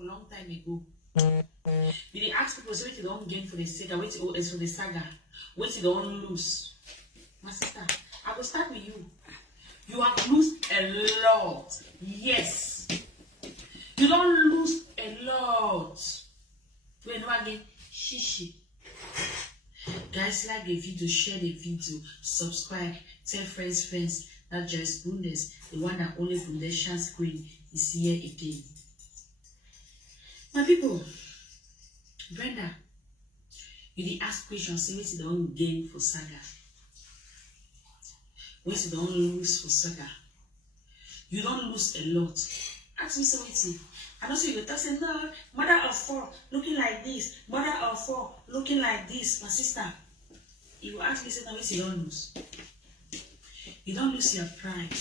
for a long time ago. Did they ask people, so wait, you don't gain for the saga, wait, for the saga, wait, you don't lose. My sister, I will start with you. You have lost a lot. Yes. You don't lose a lot. When again, shishi. Guys, like the video, share the video, subscribe, tell friends that Joyce Bundes, the one that only Foundation Screen, is here again. My people, Brenda, you did ask questions, say what you don't gain for saga. What you don't lose for saga. You don't lose a lot. Ask me something. I don't see you say no, mother of four looking like this, mother of four looking like this, my sister. You ask me, say no, what you don't lose. You don't lose your pride.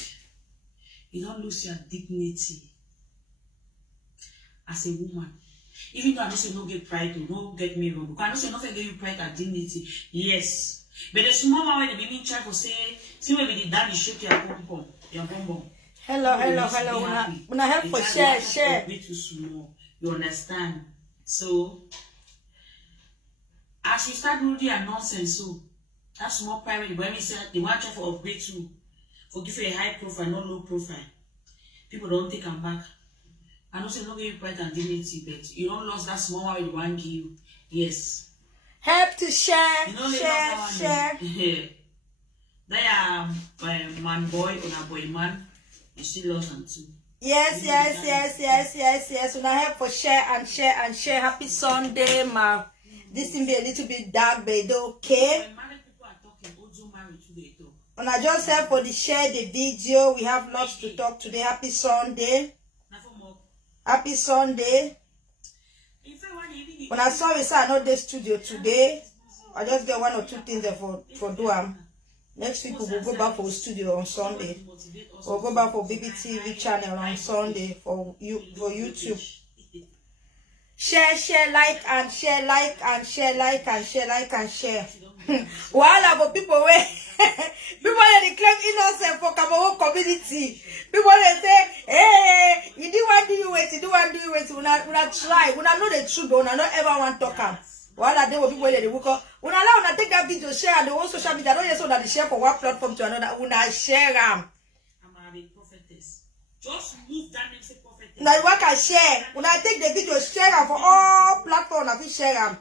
You don't lose your dignity as a woman. Even though I don't say no get pride, don't get me wrong. Because I don't say nothing get you pride and dignity. Yes. But the small one when the baby try to say, see when we did daddy shake your bum. Hello. When I help for share. Be too small. You understand? So as you start doing their nonsense, so that's more private. When we say they want to for upgrade to forgive you a high profile, not low profile. People don't take them back. I don't say no give you pride and dignity, but you don't lose that small one you want to give. Yes. Help to share. You know, share. They are man boy or a boy man. You still lost them too. Yes. When I help for share. Happy Sunday, ma. This thing be a little bit dark, but it's okay. When married people are talking, also married today talk. When I just help for the share the video, we have lots to talk today. Happy Sunday. Happy Sunday. When I saw it, I know the studio today. I just get one or two things there for do. Next week we'll go back for the studio on Sunday. We'll go back for BBTV channel on Sunday for YouTube. Share, like and share. Voila, but people wait. People they claim innocent for Cameroon community. People they say, hey, you do one do you wait. Una try. Una know the truth, but una not ever want to talk am. Voila, they will people they woke up. Una allow una take that video, share and the whole social media. Don't just so that they share from one platform to another. Una share am. I'm a prophetess. Just move that name say prophetess. Now you can share. Una take the video, share am for all platforms. Una share am.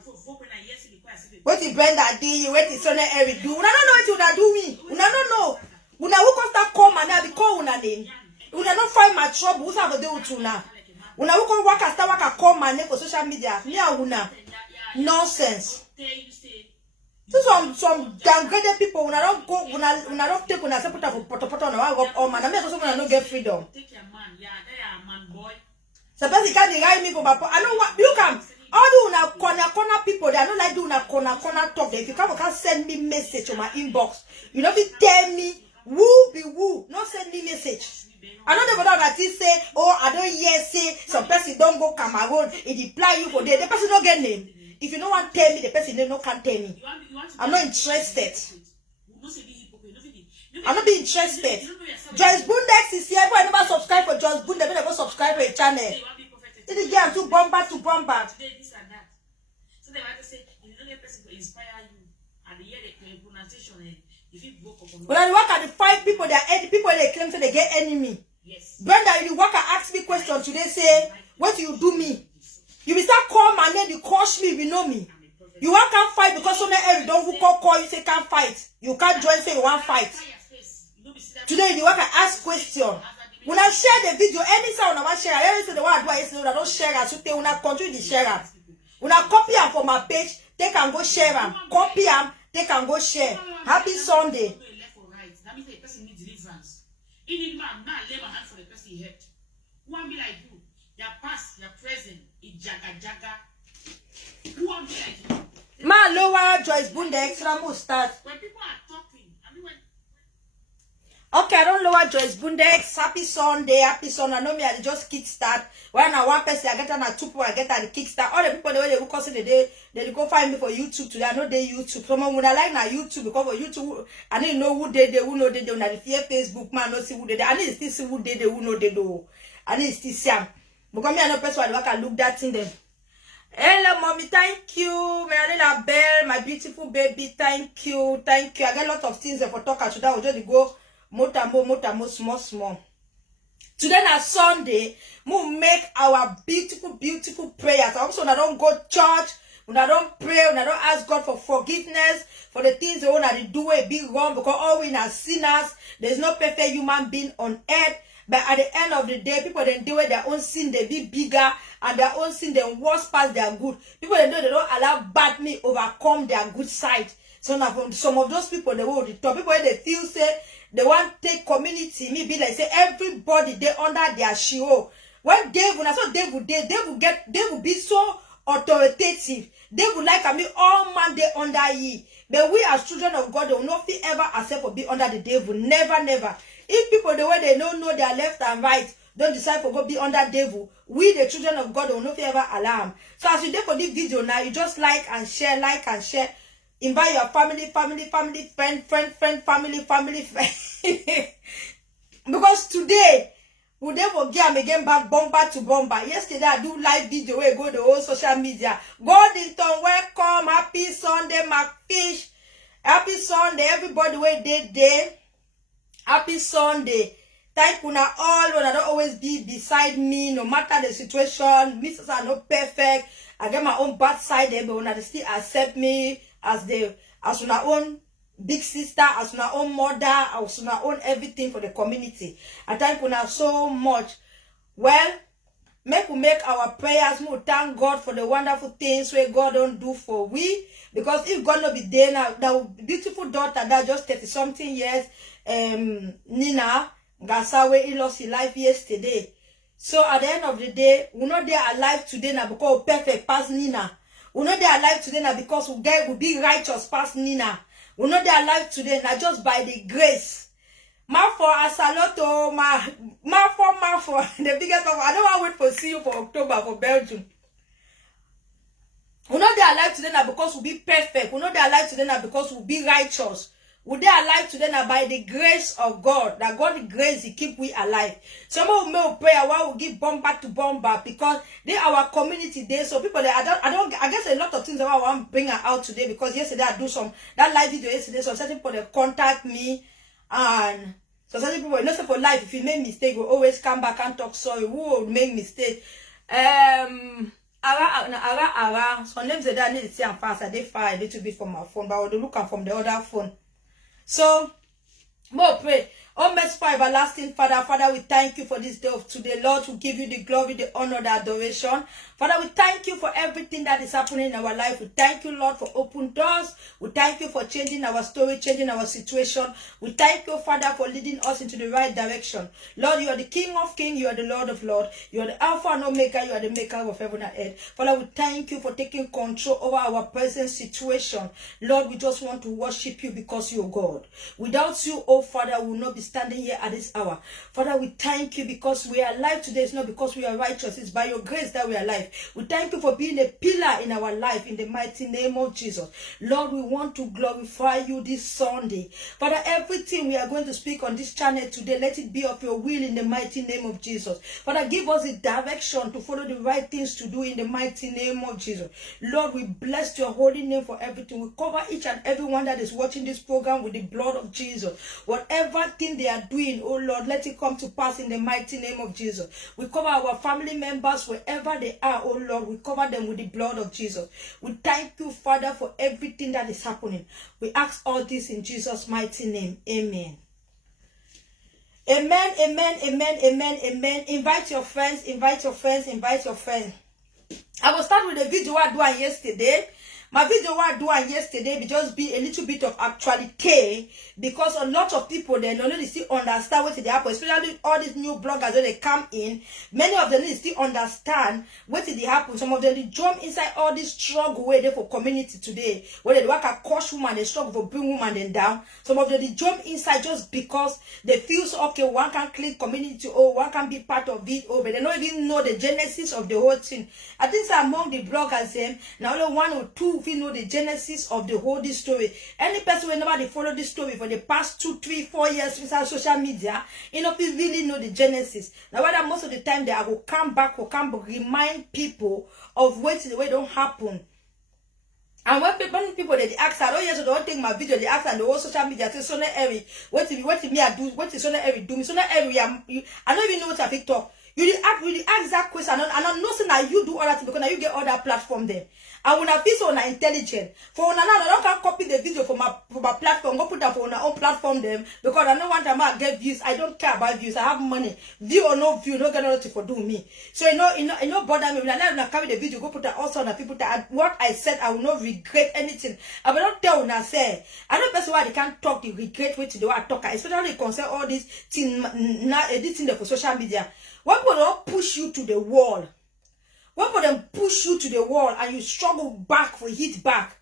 What is Brenda do? What is Sonia Eric do? Una don't know what una do me. Una don't know. Una who come start call my name, call una name. Una don't find my trouble. Who's have a deal with una? Una who come work call my name for social media. Me and una. Nonsense. So some downgraded people. Una don't go. Una don't take una separate for poto. Una go all man. I mean, because una don't get freedom. Take your man. Yeah, they are man boy. Suppose you can't deny me for my. I know what you can. All do una corner people, they are not like do una corner talk. If you can send me message on my inbox, you know, if you tell me who be who, not send me message. I know the that he say, oh, I don't hear say some person don't go Cameroon, it apply you for there. The person don't get name. If you no one tell me, the person they no can tell me. I'm not interested. I'm not being interested. Joyce Bundes is here. Everyone never subscribe for Joyce Bundes. Never subscribe for a channel. It get to bomber. Today, this and that. So they want to say, if you don't get person to inspire you, and the year the pronunciation, if you go for when I work at the 5 people, they are the people they claim so they get enemy. yes. Brenda, you work and ask me question today, say, what do you do me? You will start call my name, you coach me, you know me. You want can't fight because so many don't who call you say can't fight. You can't join say you want fight. Today you work and ask question. When I share the video, any sound I want share, everything the one I do I don't share as you when I continue to share. When I copy them from my page, they can go share them. Copy them, they can go share. Happy Sunday. That means the person needs deliverance. In man, now lay my hand for the person he helped. Who want be like you? Your past, your present, it jaga. Who want be like you? Man, lower Joyce Bundes extra start. When people are talking, I mean when okay, I don't lower Joyce Bundes. Happy Sunday. I know me, I just kickstart. When I one person, I get on a 2 people, I get on the kickstart. All the people, the way they go cause the day, they go find me for YouTube today. I know they YouTube. Someone would I like na YouTube because for YouTube, I didn't know who they who know they do. Now the fear Facebook man, no see who they. I need to still see who they who know they do. I need to still see them. Because me, I know person I can look that in them. Hello, mommy. Thank you. Marilena Bell, my beautiful baby. Thank you. Thank you. I get a lot of things for talk today. I'll just go motamo, small. Today na Sunday. We make our beautiful prayers. Also, I don't go church. When I don't pray, when I don't ask God for forgiveness for the things they want to do a big wrong, because all we are sinners. There's no perfect human being on earth. But at the end of the day, people then do it, their own sin, they be bigger, and their own sin, they worse past their good. People they know they don't allow bad me overcome their good side. So now from some of those people, they will talk. People they feel say they want to take community, me be like say everybody they under their shield. When devil, that's what devil did. They will be so authoritative. They would like I mean all man they under ye. But we as children of God, they will not ever accept or be under the devil. Never. If people the way they don't know their left and right, don't decide to go be under devil, we the children of God will not ever allow. So as you do for this video now, you just like and share. Invite your family, friend, family. Because today, we never get again back bumper to bumper. Yesterday I do live video where I go the whole social media. Godington, welcome, happy Sunday, McFish. Happy Sunday, everybody where they there. Happy Sunday. Thank you now all when I don't always be beside me, no matter the situation. Missus are not perfect. I get my own bad side there, but when they still accept me as my own big sister, as my own mother, as my own everything for the community. I thank you now so much. Well, we make our prayers. We thank God for the wonderful things where God don't do for we. Because if God not be there now, that beautiful daughter that just 30-something years, Nina Gasawe, he lost his life yesterday. So at the end of the day, we're not there alive today now because we're perfect past Nina. We're not there alive today now because we'll be righteous past Nina. We're not there alive today now just by the grace. Mafo Asaloto, Mafo, the biggest of I don't want to wait for see you for October for Belgium. We're not there alive today now because we'll be perfect. We're not there alive today now because we'll be righteous. We're there alive today now by the grace of God. That God's grace He keep we alive. Some will make prayer while we give bomber to bomber because they our community there. So people I guess a lot of things I want to bring out today because yesterday I do that live video yesterday. So certain people they contact me and so certain people not say for life if you make mistake we always come back and talk sorry. Who will make mistake? Ara. Sometimes they don't need to see and fast. I did fire a little bit from my phone, but I will look from the other phone. So, more pray. Oh, merciful everlasting Father, we thank you for this day of today. Lord, we give you the glory, the honor, the adoration. Father, we thank you for everything that is happening in our life. We thank you, Lord, for open doors. We thank you for changing our story, changing our situation. We thank you, Father, for leading us into the right direction. Lord, you are the King of Kings. You are the Lord of Lords. You are the Alpha and Omega. You are the maker of heaven and earth. Father, we thank you for taking control over our present situation. Lord, we just want to worship you because you are God. Without you, oh Father, we will not be standing here at this hour. Father, we thank you because we are alive today. It's not because we are righteous. It's by your grace that we are alive. We thank you for being a pillar in our life in the mighty name of Jesus. Lord, we want to glorify you this Sunday. Father, everything we are going to speak on this channel today, let it be of your will in the mighty name of Jesus. Father, give us the direction to follow the right things to do in the mighty name of Jesus. Lord, we bless your holy name for everything. We cover each and everyone that is watching this program with the blood of Jesus. Whatever thing they are doing, oh Lord, let it come to pass in the mighty name of Jesus. We cover our family members wherever they are, oh Lord. We cover them with the blood of Jesus. We thank you, Father, for everything that is happening. We ask all this in Jesus' mighty name. Amen. Amen, amen, amen, amen, amen. Invite your friends, invite your friends, invite your friends. I will start with the video I did yesterday. My video I did yesterday will just be a little bit of actuality because a lot of people they don't really still understand what they happen, especially all these new bloggers when they come in. Many of them still understand what did happen. Some of them they jump inside all this struggle where they for community today, where they work at coach woman, they struggle for bring woman then down. Some of them they jump inside just because they feel so okay, one can click community or one can be part of it, but they don't even know the genesis of the whole thing. I think so among the bloggers now only one or two people feel know the genesis of the whole this story. Any person whenever they follow this story for the past 2, 3, 4 years without social media, you know, people really know the genesis. Now, whether most of the time they will come back, remind people of what the way don't happen. And when people they ask, I don't yes, don't take my video, they ask and the whole social media say Sonia Eric, what me I do, what is Sonia Eric do me? Sonia Eric, I don't even know what I think talk. You ask that question, and I'm not saying that you do all that because now you get all that platform there. And when I feel so intelligent, for when I don't can copy the video for my platform, go put that for our own platform them because I don't want them to get views. I don't care about views. I have money, view or no view, no get nothing for do me. So you know bother me when I let carry the video, go put that also on people that what I said I will not regret anything. I will not tell when I say. I know that's why they can't talk the regret way to do I talk, especially concern all this thing now editing for social media. When people don't push you to the wall, when people don't push you to the wall and you struggle back for hit back,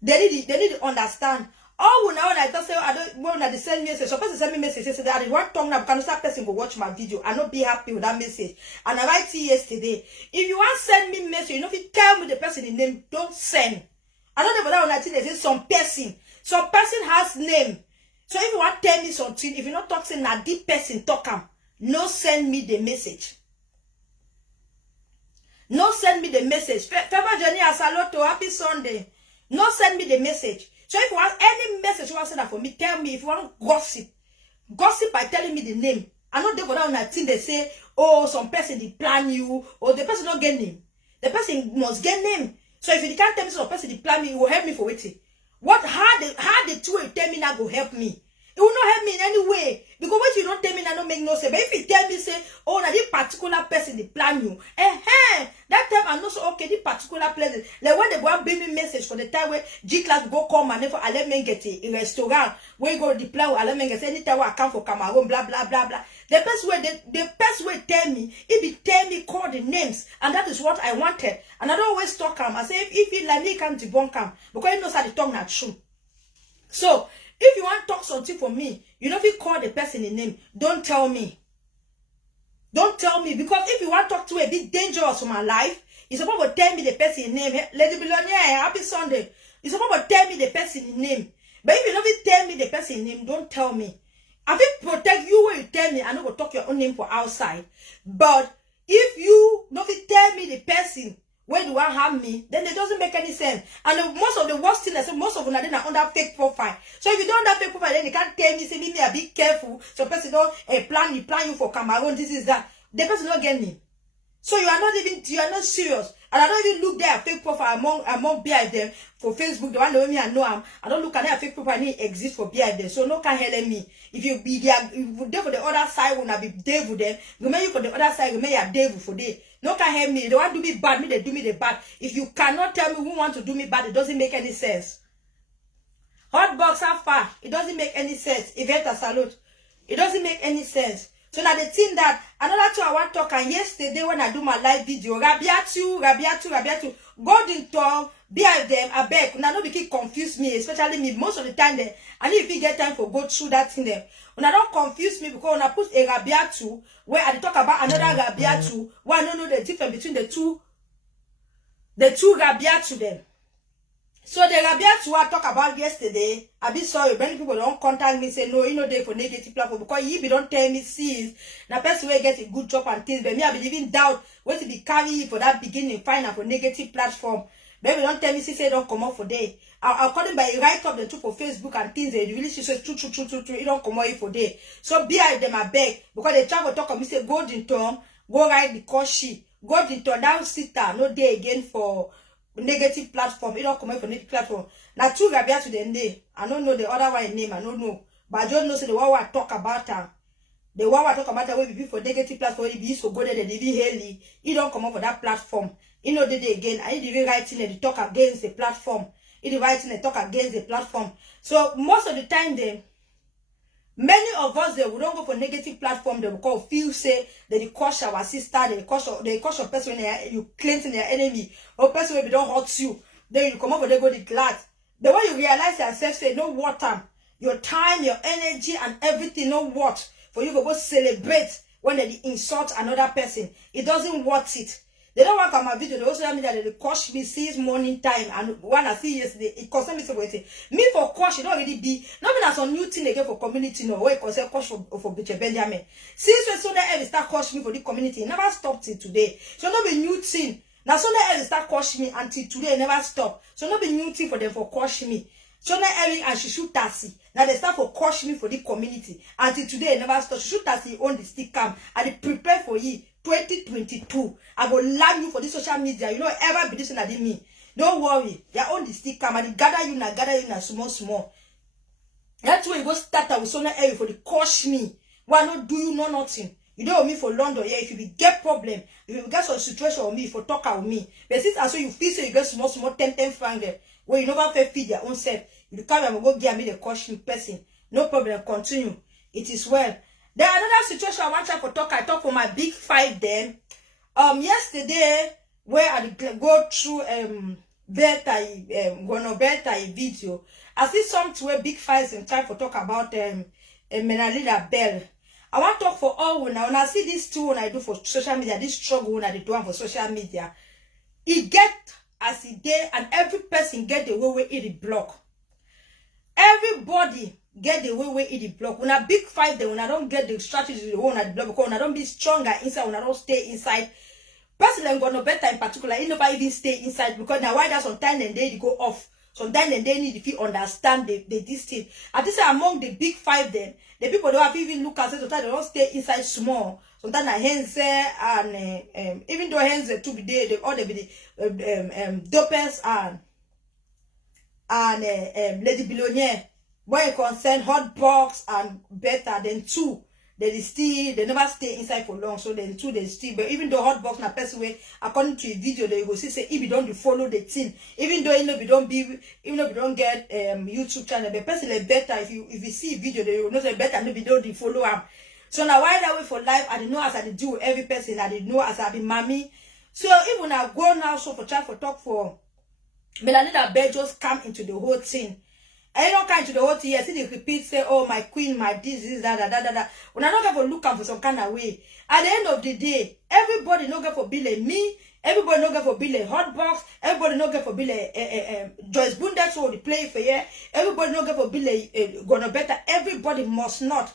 they need to understand. Oh, now when I just say I don't want to send message, supposed to send me message yesterday. I did one tongue now because that person go watch my video and not be happy with that message. And I write to you yesterday. If you want to send me message, you know if you tell me the person in name, don't send. I don't know about that when I say some person has name. So if you want to tell me something, if you're not talking na deep person talk no send me the message. No send me the message. Favor Johnny Asaloto, happy Sunday. No send me the message. So if you want any message you want to send that for me, tell me. If you want gossip by telling me the name. I know they go down that thing they say, oh, some person they plan you, or the person not get name. The person must get name. So if you can't tell me some person they plan me, it will help me for waiting. How the two will tell me that will help me? It will not help me in any way. Because what you don't tell me that don't make no sense. But if you tell me, say, oh, that this particular person, they plan you. That time I know so okay, this particular person. Like when they go and bring me message for the time where G-Class go call and for let me get a restaurant. Where you go to the plan with let me get anytime I come for Cameroon, blah, blah, blah, blah. The best way tell me, if you tell me, call the names. And that is what I wanted. And I don't always talk them. I say, if you like me, you can debunk them. Because you know how the tongue not true. So, if you want to talk something for me, you know if you call the person in name, don't tell me. Don't tell me. Because if you want to talk to a bit dangerous for my life, you're supposed to tell me the person in name. Lady Billionaire, happy Sunday. You're supposed to tell me the person in name. But if you don't tell me the person in name, don't tell me. I will protect you when you tell me. I know go talk your own name for outside. But if you don't tell me the person where do I have me, then it doesn't make any sense. And most of the worst thing I say, most of them are under fake profile. So if you don't have fake profile, then you can't tell me, say, me be careful. So person don't plan you for Cameroon, this is that. The person not get me. So you are not serious. And I don't even look there at fake profile among BIF for Facebook, the one that me I know I don't look at their fake profile need exist for BIF. So no can help me. If you be there, if there for the other side, when I be devil them, remember you for the other side, remember you devil for day. No can help me. They want to do me bad, me they do me the bad. If you cannot tell me who want to do me bad, it doesn't make any sense. Hot box how far? It doesn't make any sense. Event salute. It doesn't make any sense. So now the thing that another two I want to talk and yesterday when I do my live video, Rabiatu, Golden Tongue, behind them, I beg, now nobody keep confuse me, especially me, most of the time there. And if you get time for go through that thing there, when I don't confuse me because when I put a Rabiatu, where I talk about another Rabiatu, why I don't know the difference between the two Rabiatu them. So the Rabiatu I talk about yesterday, I be sorry, many people don't contact me, say no, you know they for negative platform because you don't tell me since now person will get a good job and things, but me I be even doubt what to be carry for that beginning find for negative platform. Baby don't tell me say don't come out for day. I'll call them by write up the two for Facebook and things they really say true, it don't come out for day. So behind them I beg because they try to talk on me say Golden Tongue, go write the call sheet. Golden Tongue down sister, no day again for negative platform. It don't come out for negative platform. Now two Rabia to the day. I don't know the other one name, I don't know. But I don't know say the one I talk about her. The one I talk about her will be for negative platform, it be so good that they be Haley. It don't come up for that platform. You know the day again. I need to be writing and talk against the platform. It is writing and talk against the platform. So most of the time then many of us they we don't go for negative platform, they will call feel say that they crush our sister, they crush a person when you cleansing their enemy, or person when they don't hurt you, then you come up and they go the glad. The way you realize yourself say no water, your time, your energy and everything no what for you to go celebrate when they insult another person. It doesn't worth it. They don't want on my video. They also tell me that they cost me since morning time. And one I see yesterday, it concern me so waiting. Me for cost, it don't really be. Not be as a new thing again for community. No, where it concern cost for Bishop Benjamin. Since when Sunday ever start cost me for the community, it never stopped till today. So not be new thing. Now Sunday ever start cost me until today, it never stop. So not be new thing for them for cost me. Sunday Erin and she shoot taxi. Now they start for cost me for the community. Until today, it never stop. She shoot taxi on the stick cam. And they prepare for you. 2022. I go land you for the social media. You know, ever be this one at me. Don't worry. You're on the stick cam. And they gather you now, small. That's where you go start with Sunday Erin for the cost me. Why not do you know nothing? You don't owe me for London, yeah. If you get problem, if you get some situation with me, for talk with me. But since I saw you feel so you get small, 10 francs there, where you never feed your own self, you come and go give me the caution person. No problem, continue. It is well. Then another situation I want to talk. I talk for my big 5 then. Yesterday, where I go through beta video, I see something where big 5 in time for talk about Menalida Bell. I want to talk for all when I see this two when I do for social media, this struggle when I do for social media. It get as it day and every person get the way it block. Everybody get the way it block. When I big 5 then when I don't get the strategy the one I block because when I don't be stronger inside, when I don't stay inside. Personally, gonna better in particular, you never even stay inside because now why that sometimes and they go off. Sometimes and they need if you understand this thing. I just say among the big 5 then, the people don't have even look and say sometimes they don't stay inside small. Sometimes hands and even though hands to be there, they all they be the dopers and Lady Billionaire, where it concern hot box and better than 2. They never stay inside for long, so then 2 they still. But even though hot box na person way, according to a video, they go say if you don't follow the thing, even though you don't get YouTube channel, the person is better. If you see a video, they will know say better. Maybe don't follow them. So now why that way for life? I didn't know as I do with every person. I didn't know as I be mommy. So even I go now, so for try for talk for Melanida Bell just come into the whole thing. And you don't come into the whole thing. I see they repeat, say, oh, my queen, my this, that. When I don't get for looking for some kind of way. At the end of the day, everybody no get for be like me. Everybody no get for be like hot box. Everybody no get for be like Joyce Bundes who they play for here. Everybody no get for be like gonna better. Everybody must not.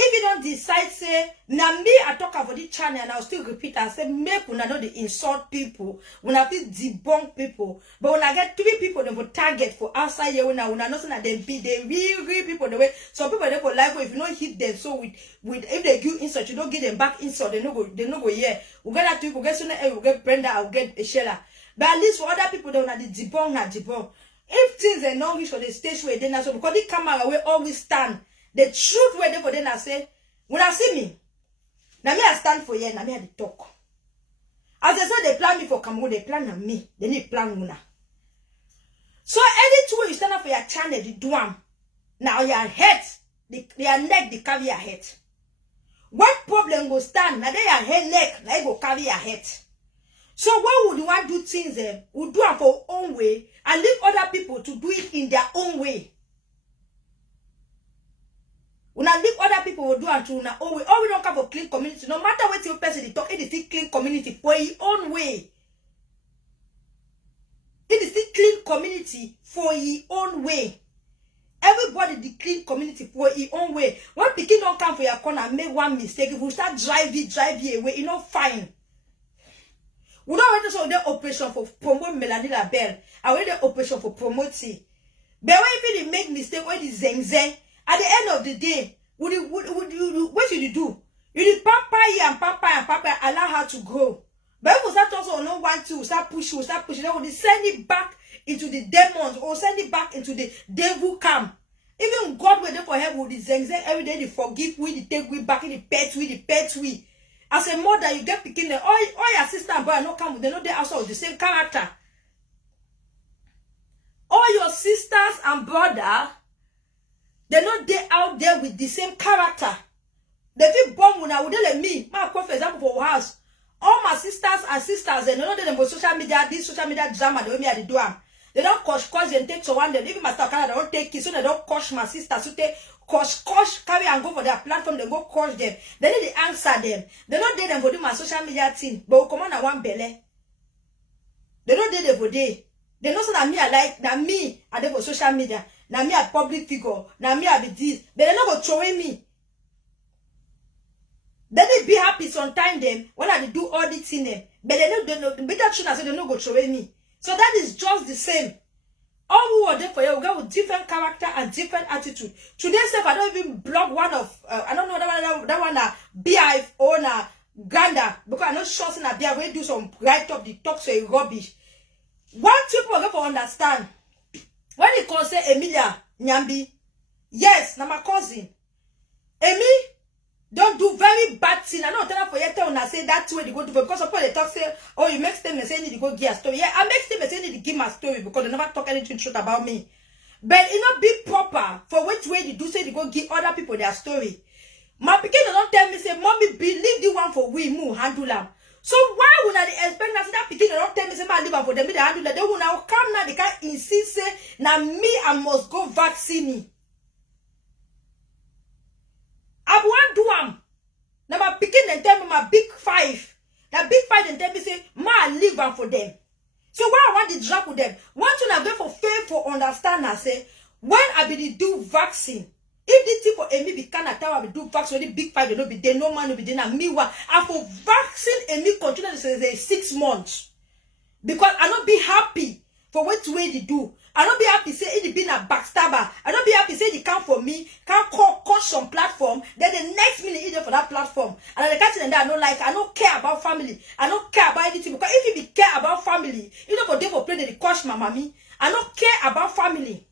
If you don't decide, say, now me, I talk about this channel and I'll still repeat and say, make when I know they insult people, when I feel debunk people, but when I get 3 people, they will target for outside here, when I know that they be the real people, the way, some people, they for life, if you don't hit them, so with if they give insult, you don't give them back insult, they no go here. We get that people, get Sonia, we get Brenda, I'll get Sheila. But at least for other people, they will not debunk. If things are not reach for the stage where they not so, because the camera will always stand. The truth where they for them I say, when I see me, now me I stand for you, now me I talk. As they say they plan me for Cameroon, they plan on me, they need plan Muna. So any two you stand up for your channel, you do them. Now your head, their neck, they carry your head. What problem will stand? Now they your head neck, now you go carry your head. So why would you want to do things there? We do it for our own way and leave other people to do it in their own way. When I leave other people will do it to their own way. Or we don't come for clean community. No matter what your person is talking, it is clean community for your own way. It is still clean community for your own way. Everybody the clean community for your own way. When people don't come for your corner and make one mistake, if we start drive you away, it's not fine. We don't want to show the operation for promote Melanida Bell. I want the operation for promoting. But when people make mistake, when it's zeng, at the end of the day, what should you do? You need pamper and allow her to grow. But if we start also not want to start pushing, then we send it back into the demons or send it back into the devil camp. Even God will there for help with the zeng every day. They forgive we, they take we back in the pet we. As a mother, you get picking them. All your sister and brother not come with, they know they also the same character. All your sisters and brother, they're not there out there with the same character. They feel born when I would let me. My for example for house. All my sisters and they know them for social media, this social media drama, the way me at the do them. They don't cause and take so one day. Even my star Canada don't take it, so they don't coach my sisters. So they coach, carry and go for their platform, they go coach them. They need to answer them. They not there them for do my social media thing. But we come on at one belly. They don't dey for day. They know so that me I like, that me I dey for social media, now me a public figure, now me I be this. But they not go throw me. Then they be happy sometime them when I do all this in them. But they know the better tune I say they no go throw me. So that is just the same. All who are there for you will go with different character and different attitude. Today, self, I don't even block one of I don't know that one BI owner Ganda because I know shots in a BI will do some write up the talk so rubbish. One people are going to understand when it concerns Emilia Nyambi. Yes, now my cousin. Emi don't do very bad thing. I don't tell her for you tell say that's where they go to because of they talk say, oh, you make statement saying you need to go give a story. Yeah, I make statement saying you need to give my story because they never talk anything truth about me. But it not be proper for which way they do say they go give other people their story. My pikin don't tell me say, mommy, believe the one for we move handle them. So why would I expect that pikin don't tell me say I leave am for them they handle them? They will now come now they can't insist say now me I must go vaccine. I want do am. Now my picking and tell me my big five. That big five and tell me say, ma leave am for them. So why I want the drop with them? Once you have go for faith for understand I say, when I be do vaccine, if the thing for Emi be can tell I be do vaccine, the big five they no be there, no man will be there. Now me what I for vaccine Emi continue to say 6 months. Because I not be happy for what way they do. I don't be happy say it been a backstabber. I don't be happy say they come for me, can't call some platform. Then the next minute either for that platform. And the catching that I don't like, I don't care about family. I don't care about anything. Because if you be care about family, you know for they for play the coach my mommy. I don't care about family.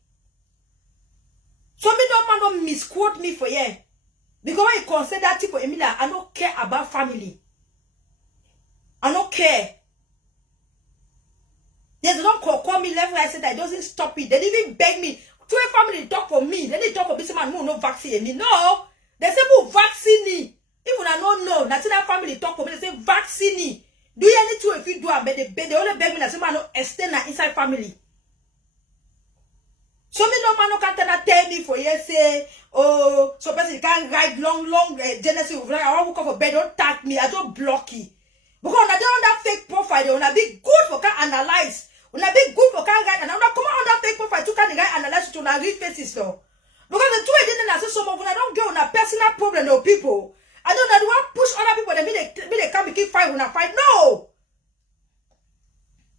So me don't misquote me for yeah. Because when you consider that thing for Emilia, I don't care about family. I don't care. Yes, they don't call me left, right, center. It doesn't stop it. They didn't even beg me. To a family talk for me. They didn't talk for this man who no vaccine me. No. They say who vaccine me. Even I don't know. That's that family talk for me. They say vaccine me. Do you anything if you do it? But they only beg me that say man no extend that inside family. So me no man no can tell me for you say, oh, so person can't write long Genesis. I want to come for bed. Don't tag me. I don't block it. Because when I don't that fake profile, they wanna be good for can analyze. When I be good for can write, and I'm not come on that fake profile to can write analyze to read faces though. Because the two didn't answer some of when I don't get on a personal problem of people. I don't know. Do I push other people? They come keep fight when I fight. No.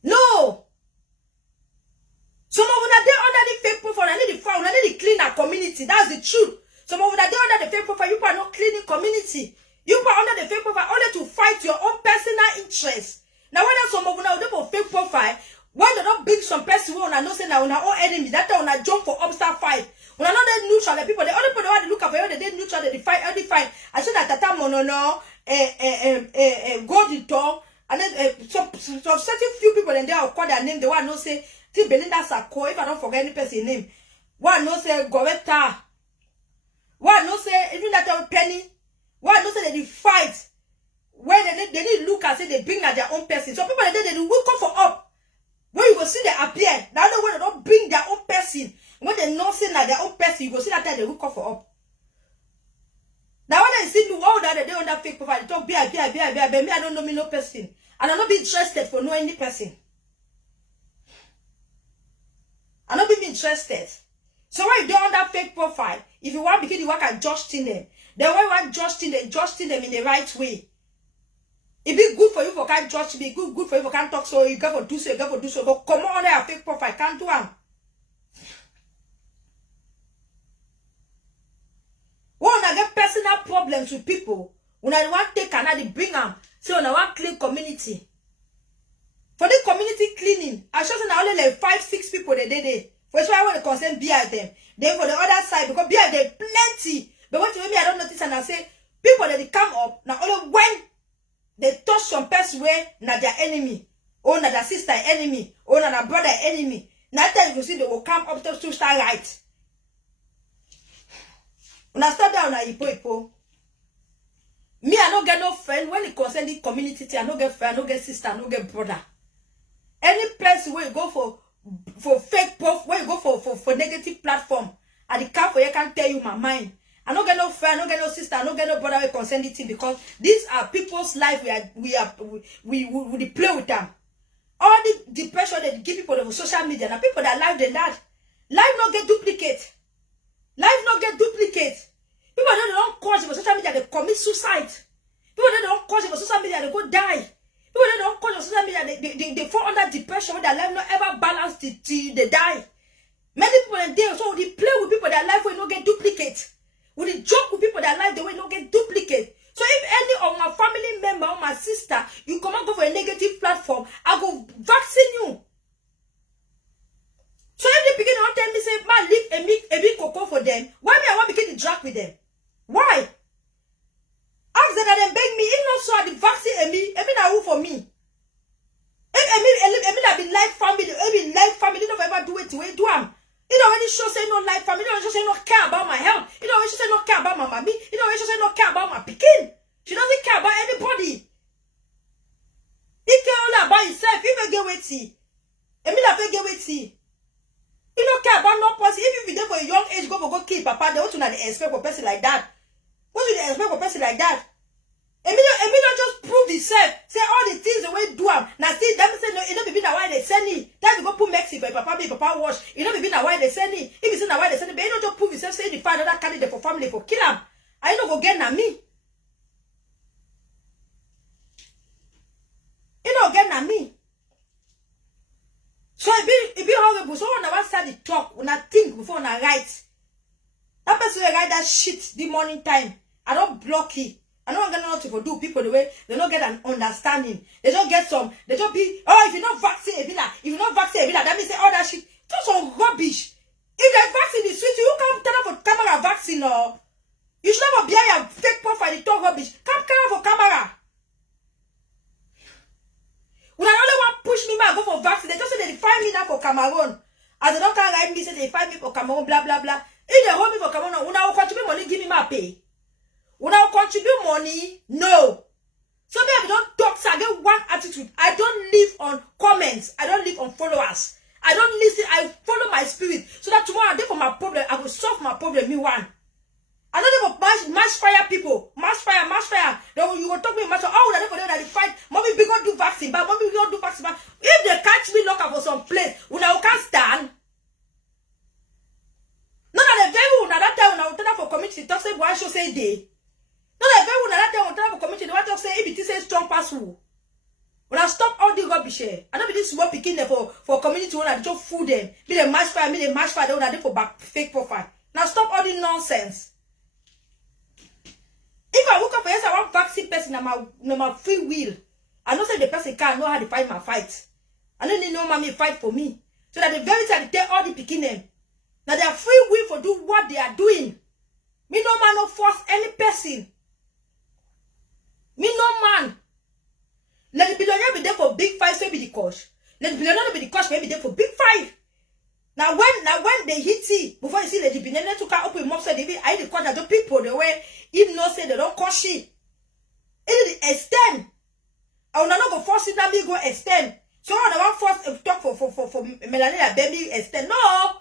No. Some of when I dey under the fake profile, I need the fight. I need to clean our community. That's the truth. Some of when I dey under the fake profile, you are not cleaning community. You put under the fake profile only to fight your own personal interest. Now when some of them for fake profile, when they don't bring some person who I know say now on our own enemy, that time when I jump for obstacle fight. When I know they neutral, the people, the only people that look at for you, they neutral, they fight, only fight. I said that Tata Monono, Golden Tongue, and then some certain few people in there will call their name. The one no say T Belinda Sako, if I don't forget any person name. One no say Goretta. One no say even that Penny. Why don't say they fight? When they need look and say they bring at their own person. So people they will come for up. When you go see they appear, the other way they don't bring their own person. When they not say that their own person, you go see that time they will come for up. Now when they see me all that they on that fake profile, they talk be me, I don't know me no person. And I'm not be interested for no any person. I'm not be interested. So when you do on that fake profile, if you want because you work at Justin them. Then when you want adjusting them in the right way. It be good for you for can't judge, be good for you for can't talk so you got for do so, you got for do so. But come on there, fake profile, can't do them. When I get personal problems with people, when I want to take another bring them, so when I want clean community. For the community cleaning, I should say only like 5-6 people they did. For sure I want to concern behind them. Then for the other side, because behind them plenty. But what maybe I don't notice and I say people that they come up now only when they touch some person where na their enemy, or na their sister enemy, or na their brother enemy. Now time you see they will come up to start right. When I start down na ipo. Me I don't get no friend when it concern the community. I don't get friend, I don't get sister, I don't get brother. Any person where you go for fake prof, where you go for negative platform, and the car for you can't tell you my mind. I don't get no friend, I don't get no sister, I don't get no brother with concerning thing because these are people's life. We play with them. all the depression they give people on social media. Now people that live than that. Life not get duplicate. Life not get duplicate. People that don't cause it on social media, they commit suicide. People that don't cause it on social media, they go die. People that don't cause it on social media, they fall under depression when their life not ever balanced till they die. Many people in there, so they play with people that life will not get duplicate. When they joke with people that life, they will not get duplicate. So if any of my family member or my sister, you come and go for a negative platform, I go vaccine you. So if they begin to tell me, say, man, leave a big cocoa for them, why me I want to begin to drag with them? Why? Ask them that they beg me, if not so, I the vaccine me na who for me. If that be life family, don't ever do it to it, do am. You know when you show say no life family, you know when you say no care about my health, you know when you say no care about my mommy, you know when you say no care about my pikin. She doesn't care about anybody. He care only about himself. If you get with it, Emila get with it. You don't care about no person. If you there for a young age, go kill papa. They want to not expect for a person like that. What should they expect for a person like that? Emilio just prove himself. Say all the things the way do am. Now see them say no, it don't be that why they send it. That we go put Mexico, papa wash. It don't be that why they send it. If you say that why they send it, but you don't just prove himself. Say the find another candidate for family for kill him. I don't go get na me. You don't get na me. So it be horrible. So when I want to start the talk, when I think before I write, that person will write that shit the morning time. I don't block it. I don't get nothing to do people the way they don't get an understanding. They don't get some. They don't be if you not vaccine that means say all that shit. Just some rubbish. If the vaccine is sweet, you can't turn up for camera vaccine or you should never be a fake profile. It talk rubbish. Come for camera. When I only want push me back go for vaccine, they just say they find me now for Cameroon. As they don't can write me say they find me for Cameroon, blah blah blah. If they hold me for Cameroon, when I will contribute money, give me my pay. When I will contribute money, no. So maybe I don't talk, so I get one attitude. I don't live on comments. I don't live on followers. I don't listen. I follow my spirit. So that tomorrow I get for my problem, I will solve my problem. Me one. I don't live on mass fire people. Mass fire. Then you will talk me mass fire. Oh, that for them that they fight. Mommy be gonna do vaccine, but mommy be gonna do vaccine. But if they catch me lock up for some place, when I can't stand. None of the very one at that time when I will tell for community, talk say why should say day. No, the very one that time will for community, they want to say if it is a strong pass through. When I stop all the rubbish here, I don't be this small picking there for community when I just fool them. Be the match fire, they when I do for back fake profile. Now stop all the nonsense. If I woke up for yes, I want vaccine person on my free will. I know say the person can't know how to fight my fight. I don't need no mommy fight for me. So that the very time they tell all the picking them. Now they are free will for do what they are doing. Me no man no force any person. Me no man. Let the billionaire be there for big five, so be the coach. Let the billionaire be the coach, maybe there for big five. Now when they hit it, before you see the billionaire to come up with mob, say they be I the coach the people the way if no say they don't coach it. It extend. I will not go force it that me go extend. So I don't want force talk for Melania baby extend. No.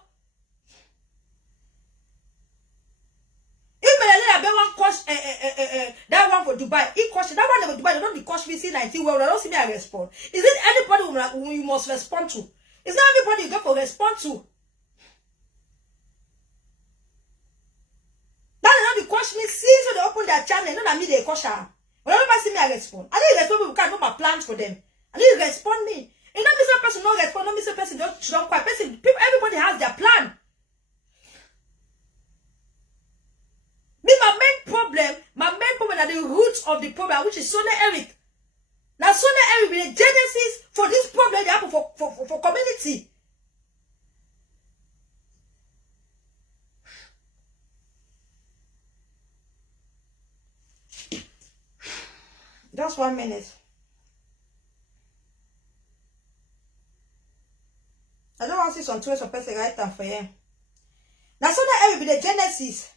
If Melania baby want coach that one for Dubai, he coach that one for Dubai. They don't coach me see 19 well. They don't see me I respond. Is it anybody who you must respond to? It's not everybody you get for respond to. That they don't coach me since when they open their channel. Not that me they coach her. When everybody see me I respond. I need to respond people can't know my plans for them. I need to respond me. And not miss a person no respond. Not miss a person don't quite person. People everybody has their plan. Me, my main problem are the roots of the problem, which is Sonia Eric. Now, Sonia Eric be the genesis for this problem they happen for community. Just 1 minute. I don't want to see some twist of person right time for you. Now, Sonia Eric be the genesis.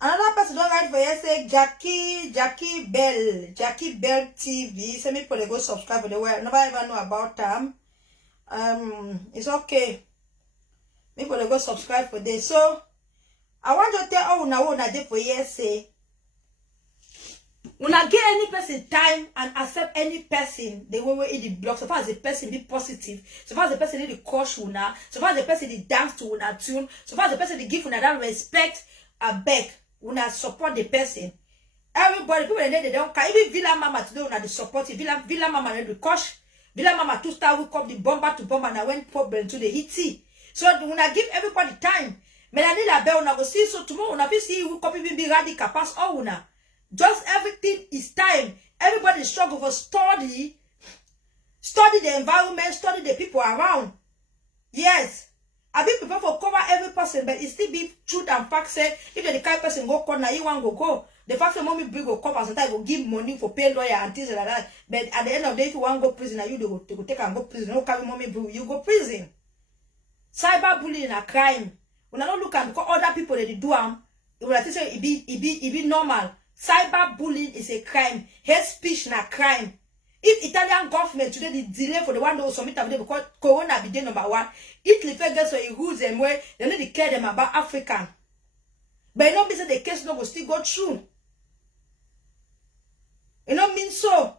Another person don't write for you say Jackie Bell TV. Send me for the go subscribe for the world. Nobody ever know about them. It's okay. People they go subscribe for this. So I want to tell all una what I did for years say. When I give any person time and accept any person, the way we the block, so far as the person be positive, so far as the person need the coach una, so far as the person the dance to una tune, so far as the person the give una that respect, I beg, una support the person. Everybody, people they don't care. Even Villa Mama today una the support Villa Mama need the coach. Villa Mama 2 star will come the bomber to bomber and I went problem to the hit. So when I give everybody time, me I need a bell una go see so tomorrow una be see who copy be radical pass all una. Just everything is time. Everybody struggle for study the environment, study the people around. Yes. I be prepared for cover every person, but it still be truth and fact say if the kind person go corner, you want go. The fact that mommy bring go cover sometimes go give money for pay lawyer and things like that. But at the end of the day, if you want to go prison, you they go take and go prison. No carry mommy bring you go prison. Cyberbullying a crime. When I don't look at other people that they do when I say it be normal. Cyberbullying is a crime. Hate speech na crime. If Italian government today the delay for the one that will submit them because Corona be day number 1. Italy gets so it rules them where they need to care them about African. But you know me say the case no will still go through. You know mean so.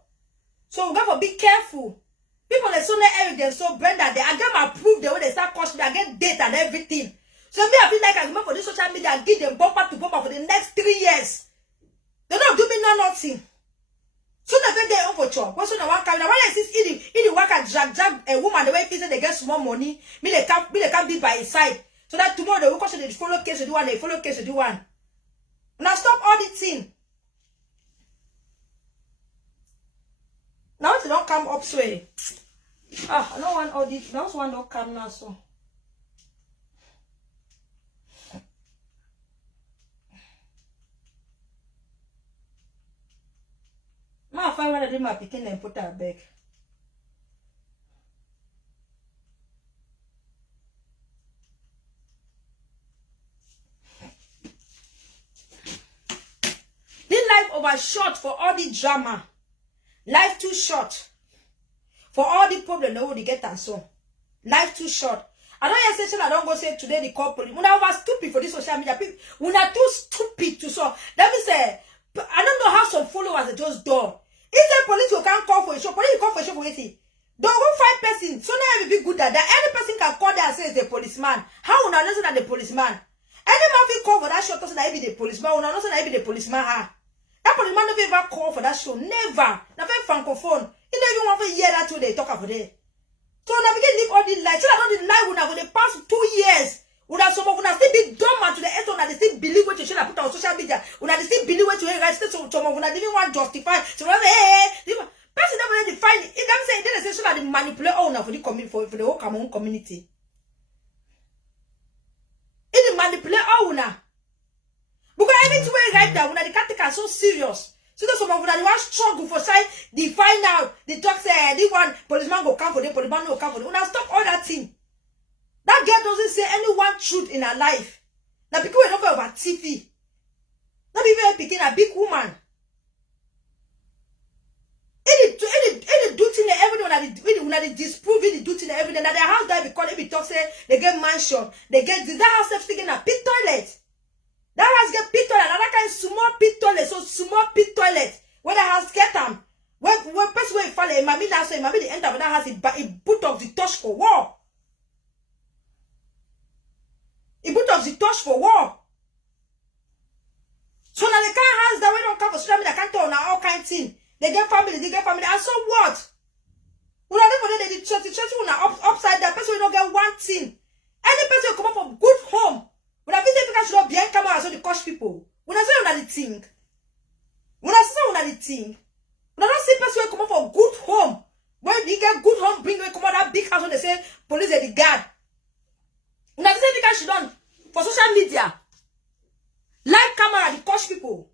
So we got to be careful. People they so no evidence so Brenda they again approve the way they start costing I get data and everything. So me I feel like I remember for this social media and give them bumper to bumper for the next 3 years. They don't do me nothing. So they pay their own for chop. What's on the one kind? Why is this eating work and drag a woman the way he said they get small money? Me they can't be by his side. So that tomorrow they will question they follow case to do one, they follow case to do one. Now stop auditing. Now it don't come up so. I don't want audit. Now one don't come now so. I find when I did my picking and put her back. This life overshort for all the drama. Life too short. For all the problem that we get and so. Life too short. I don't say I don't go say today the couple. When I was stupid for this social media, people when I too stupid to so. Let me say, I don't know how some followers they just do. If the police you can't call for a show, police you call for a show for anything. Don't go find person. So now it will be good at that. Any person can call there and say it's a policeman. How will I know that the policeman? Any man will call for that show, so that be the policeman. Will I know that be the policeman? That policeman never ever call for that show. Never. Now very francophone. You don't even want to hear that till they talk about it. So now we can live all the life. So I don't the lie when for the past 2 years. When I some of them still be dumb and to the end of they still believe what you should have put on social media. When they still believe what you hear, so some of them didn't want to justify. So person never define it. Them say they say so that they manipulate all now for the community for the whole Cameroon community. It manipulate all now. Because everything right now when the Catholic so serious. So that some of them want struggle for side they find out the talk say the one policeman go come for them, policeman go come for them. Now stop all that thing. That girl doesn't say any one truth in her life. Now people will not go over TV. Not even picking a big woman. Any duty in everything when they disprove the duty in everything that their house die because they talk say they get mansion, they get that house speaking a pit toilet. That house get pit toilet, another kind of small pit toilet, so small pit toilet. Where the house get them. When person will fall, it might be that so it might be the end of that house, it put up the touch for war. It put up the touch for war. So now they can't house that way don't come for social media, can't tell now all kind of thing. They get family, and so what? When I never did the church upside that person will not get one thing. Any person will come up from good home. When I visit people should not be in camera so they coach people. When I say on the thing. When I say on the thing. When I don't see person will come up from good home. When you get good home, bring come out that big house when they say police are the guard. When I say because she done for social media. Live camera, they coach people.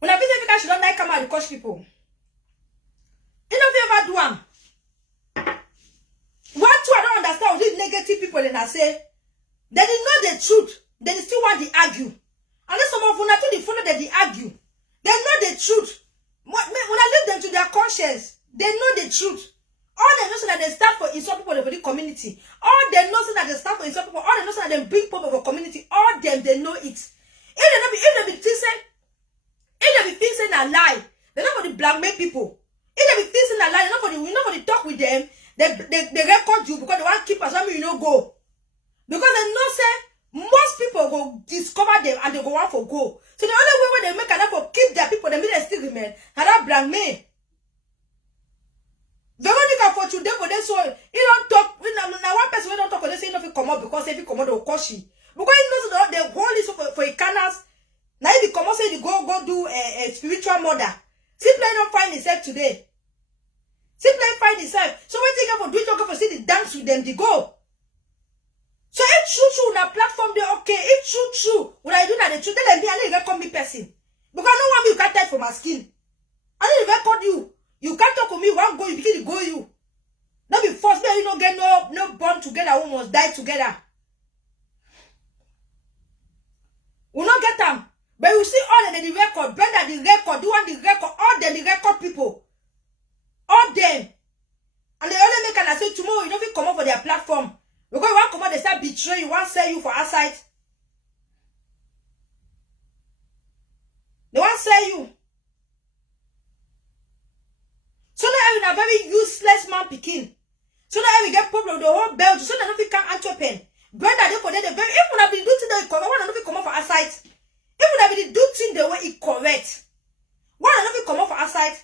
When I visit because she don't like camera, they coach people. You know if you ever do them. What two I don't understand these negative people and I say they didn't know the truth. They still want to argue. Unless some of them not to the follow that they argue. They know the truth. When I leave them to their conscience, They know the truth. All they know is that they stand for insult people for the community. All they know is that they stand for insult people. All they know is that they bring people for community. All them, they know it. If they be thinking a lie, they're not for the blackmail people. If they be thinking a lie, they're not for the talk with them. They record you because they want to keep us something you don't go. Because they know say most people go discover them and they go out for go. So the only way they make enough for keep their people, they may still remain. And that blackmail. Veronica for today for this so he don't talk. Now one person don't talk for this, he don't come out because if he come out, they'll cause you. Because he knows that the whole is for a canals. Now if he come out, say he go do a spiritual mother. Simply don't find himself today. Simply find himself. So when they go for do it, go for see the dance with them, they go. So it's true on a platform they okay. It's true. When I do that, the truth, then I need to record me person. Because no one you can't take for my skin. I need to record you. You can't talk to me, one go, you begin to go you. Not be forced, you don't get no bond together, we must die together. We not get them. But you see all of the record, Brenda the record, do one the record, all them the record people. All them. And they only make an say tomorrow, you know if you come up for their platform. Because you want to come out, they start betraying you, want to sell you for outside. They want to sell you. So now we are very useless man picking. So now we get problem with the whole Belgium. So now we can't Antwerpen. Brenda, they for them very. If we have been doing things that correct, why not we come off for outside? If we have been doing things the way it correct, why not we come off for outside?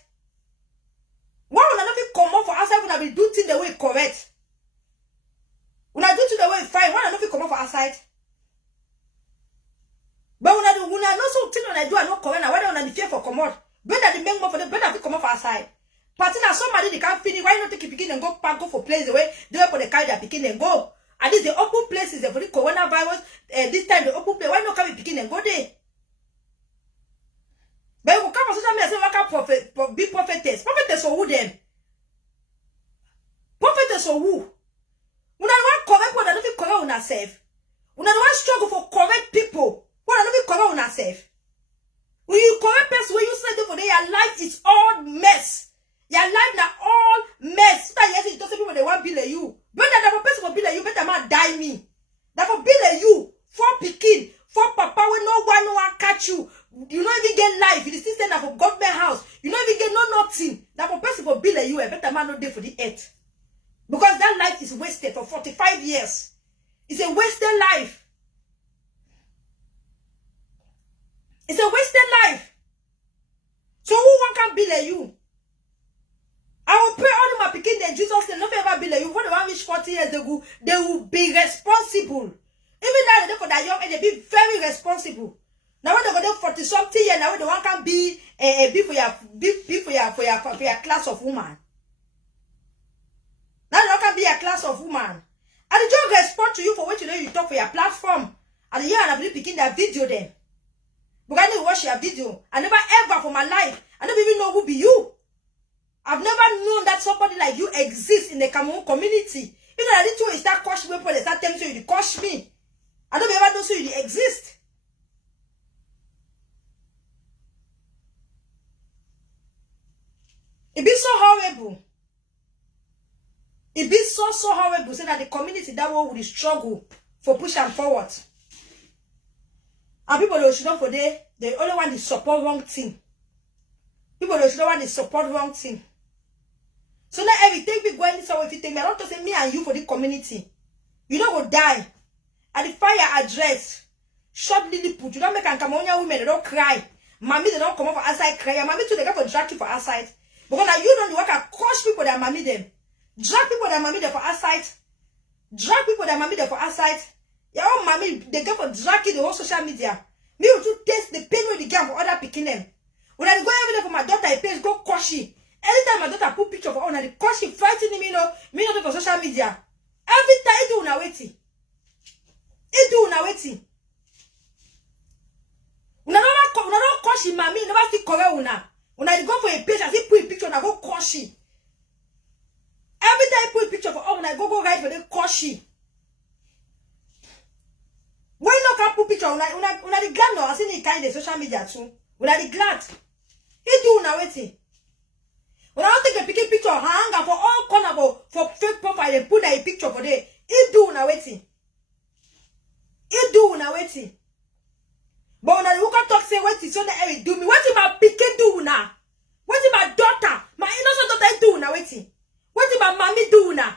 Why not we come off for outside? We have been doing things the way it correct. We not doing things the way it fine. Why not we come off for outside? But we not something when I do and not correct. Why don't we fear for come out? Brenda, the make more for them. Brenda, we come off for outside. Party now somebody they can't finish. Why not take a picking and go back, go for place the way they for the carry their picking and go? And this the open places for the coronavirus. This time the open place. Why not carry picking and go there? But you come on social media say what prophet, be prophetess. Prophetess for who them? Prophetess for who? We not want correct people that don't correct on ourselves. We not want struggle for correct people. We not correct on ourselves. When you correct person, when you say for them, your life is all mess. Your life now all mess. So that yes, it doesn't people they want to be like you. But that for person will be like you, better man die me. That for be like you, for picking, for papa when no one catch you. You don't even get life. You still stand up for government house. You don't even get nothing. That for person will be like you, a better man not there for the earth. Because that life is wasted for 45 years. It's a wasted life. It's a wasted life. So who one can be like you? I will pray all of my picking in Jesus' name. Not ever be like you. For the one which 40 years ago, they will be responsible. Even now, they for that young age, they be very responsible. Now when they go there 40 something years, now the one can be for your class of woman. Now the one can be a class of woman. And the job respond to you for what you know you talk for your platform. And the year and I've picking that video then. But I need to watch your video. I never ever for my life. I never even know who be you. I've never known that somebody like you exists in the Cameroon community. Even I didn't know you start crushing me, they start telling you crush me. I don't ever know so you exist. It be so horrible. It be so horrible. So that the community that will struggle for push and forward. And people that should not for they only want to support wrong thing. People that should not want to support wrong thing. So now everything we going somewhere if you take me, I don't say me and you for the community. You don't go die. At the fire address, short lily put. You don't make Cameroonian women, they don't cry. Mommy, they don't come up for outside cry. Mommy too, they go for drag you for outside. Because now you don't work at crush people that mommy them. Drag people that mommy them for outside. Drag people that mommy them for outside. Your own mommy, they go for dragging the whole social media. Me will to taste the pain with the game for other picking them. When I go every day for my daughter, I pay go cushy. Anytime my daughter put picture for her, the cushy fighting me not for social media. Every time it do una waiting. It do una waiting. Una don't cushy mommy, never see correct una. When I go for a page, I see put a picture and I go cushy. Every time I put a picture for her, when I go right for the cushy. Why not can put picture? Una the glad no, I see the kind of social media too. Una the glad. He do una waiting. When I don't take a picture, hang up for all corner for fake profile and put a picture for there. It do na waiting. It do na waiting. But when I look at talk say what is on the air do me, what is my pikin do now? What is my daughter? My innocent daughter do na waiting. What is my mommy do now?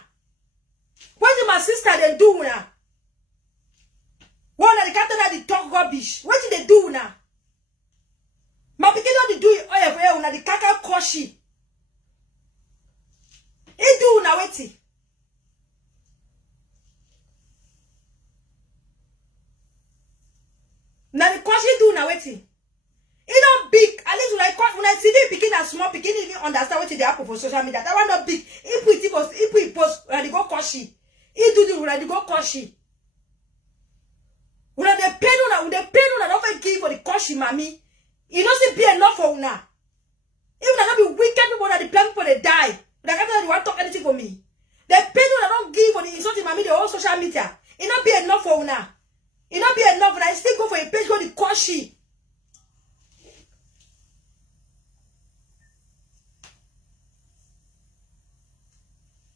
What is my sister they do now? One of the captain that they talk rubbish. What did they do now? My pikin don't do it all for una the kaka koshi. It do na waiting. Now the question do na waiting. It don't big. At least when I see the picking and small picking, even understand what they happen for social media. That one not big. If we post when they go koshi. It do the when they go koshi. When they pain una don't give for the koshi, mommy. It doesn't be enough for una. Even not be wicked people that the plan people they die. They can't want to talk anything for me. The pain una don't give for the insulting mommy the whole social media. It not be enough for una. It not be enough, but I still go for a page go the koshi.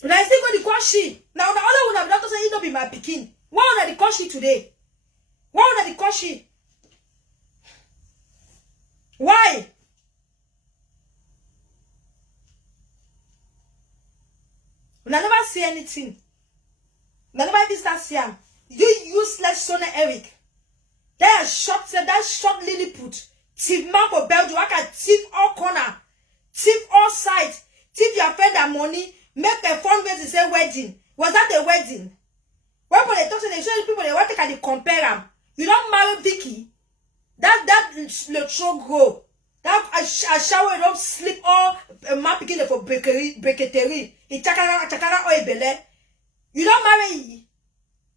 But I still go the koshi. Now the other one have not say it not be my pikin. Why on the koshi today? Why on the koshi? Why? When I never say anything. When I never even start saying. You useless son of Eric. That short Lilliput. Thief man for Belgium. I can thief all corner. Thief all sides. Thief your friend and money. Make a fundraiser say wedding. Was that a wedding? When they talk to the show people they want to kind of compare them. You don't marry Vicky. That le show grow. That I shower don't sleep all man picking for bakery. He chakara oil bele. You don't marry.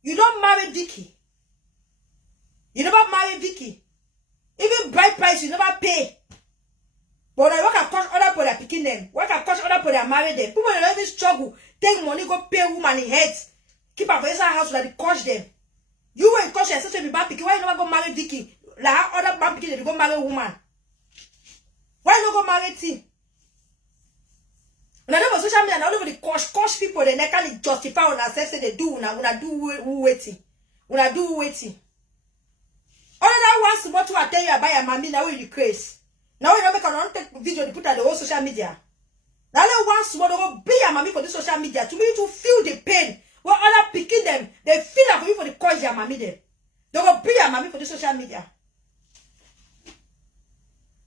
You don't marry Vicky. You never marry Vicky. Even bride price you never pay. But I work at cost other for their picking them. Work at cost other for their marry them. People don't even struggle. Take money, go pay woman in heads. Keep up for inside house so that it cost them. You will cost yourself to be bad picking. Why you never go marry Vicky? Like how other bad picking they go marry woman. Why you not go marry T? When I know for social media, all over the cost people, they can't justify on themselves say they do. Una do waiting. Una do waiting. All that once what you are telling you about your mommy, now you crazy. Now you don't make an take video to put on the whole social media. Now once what go be your mommy for the social media to me to feel the pain. When other picking them, they feel like for you for the cause your mommy them. They go be your mommy for the social media.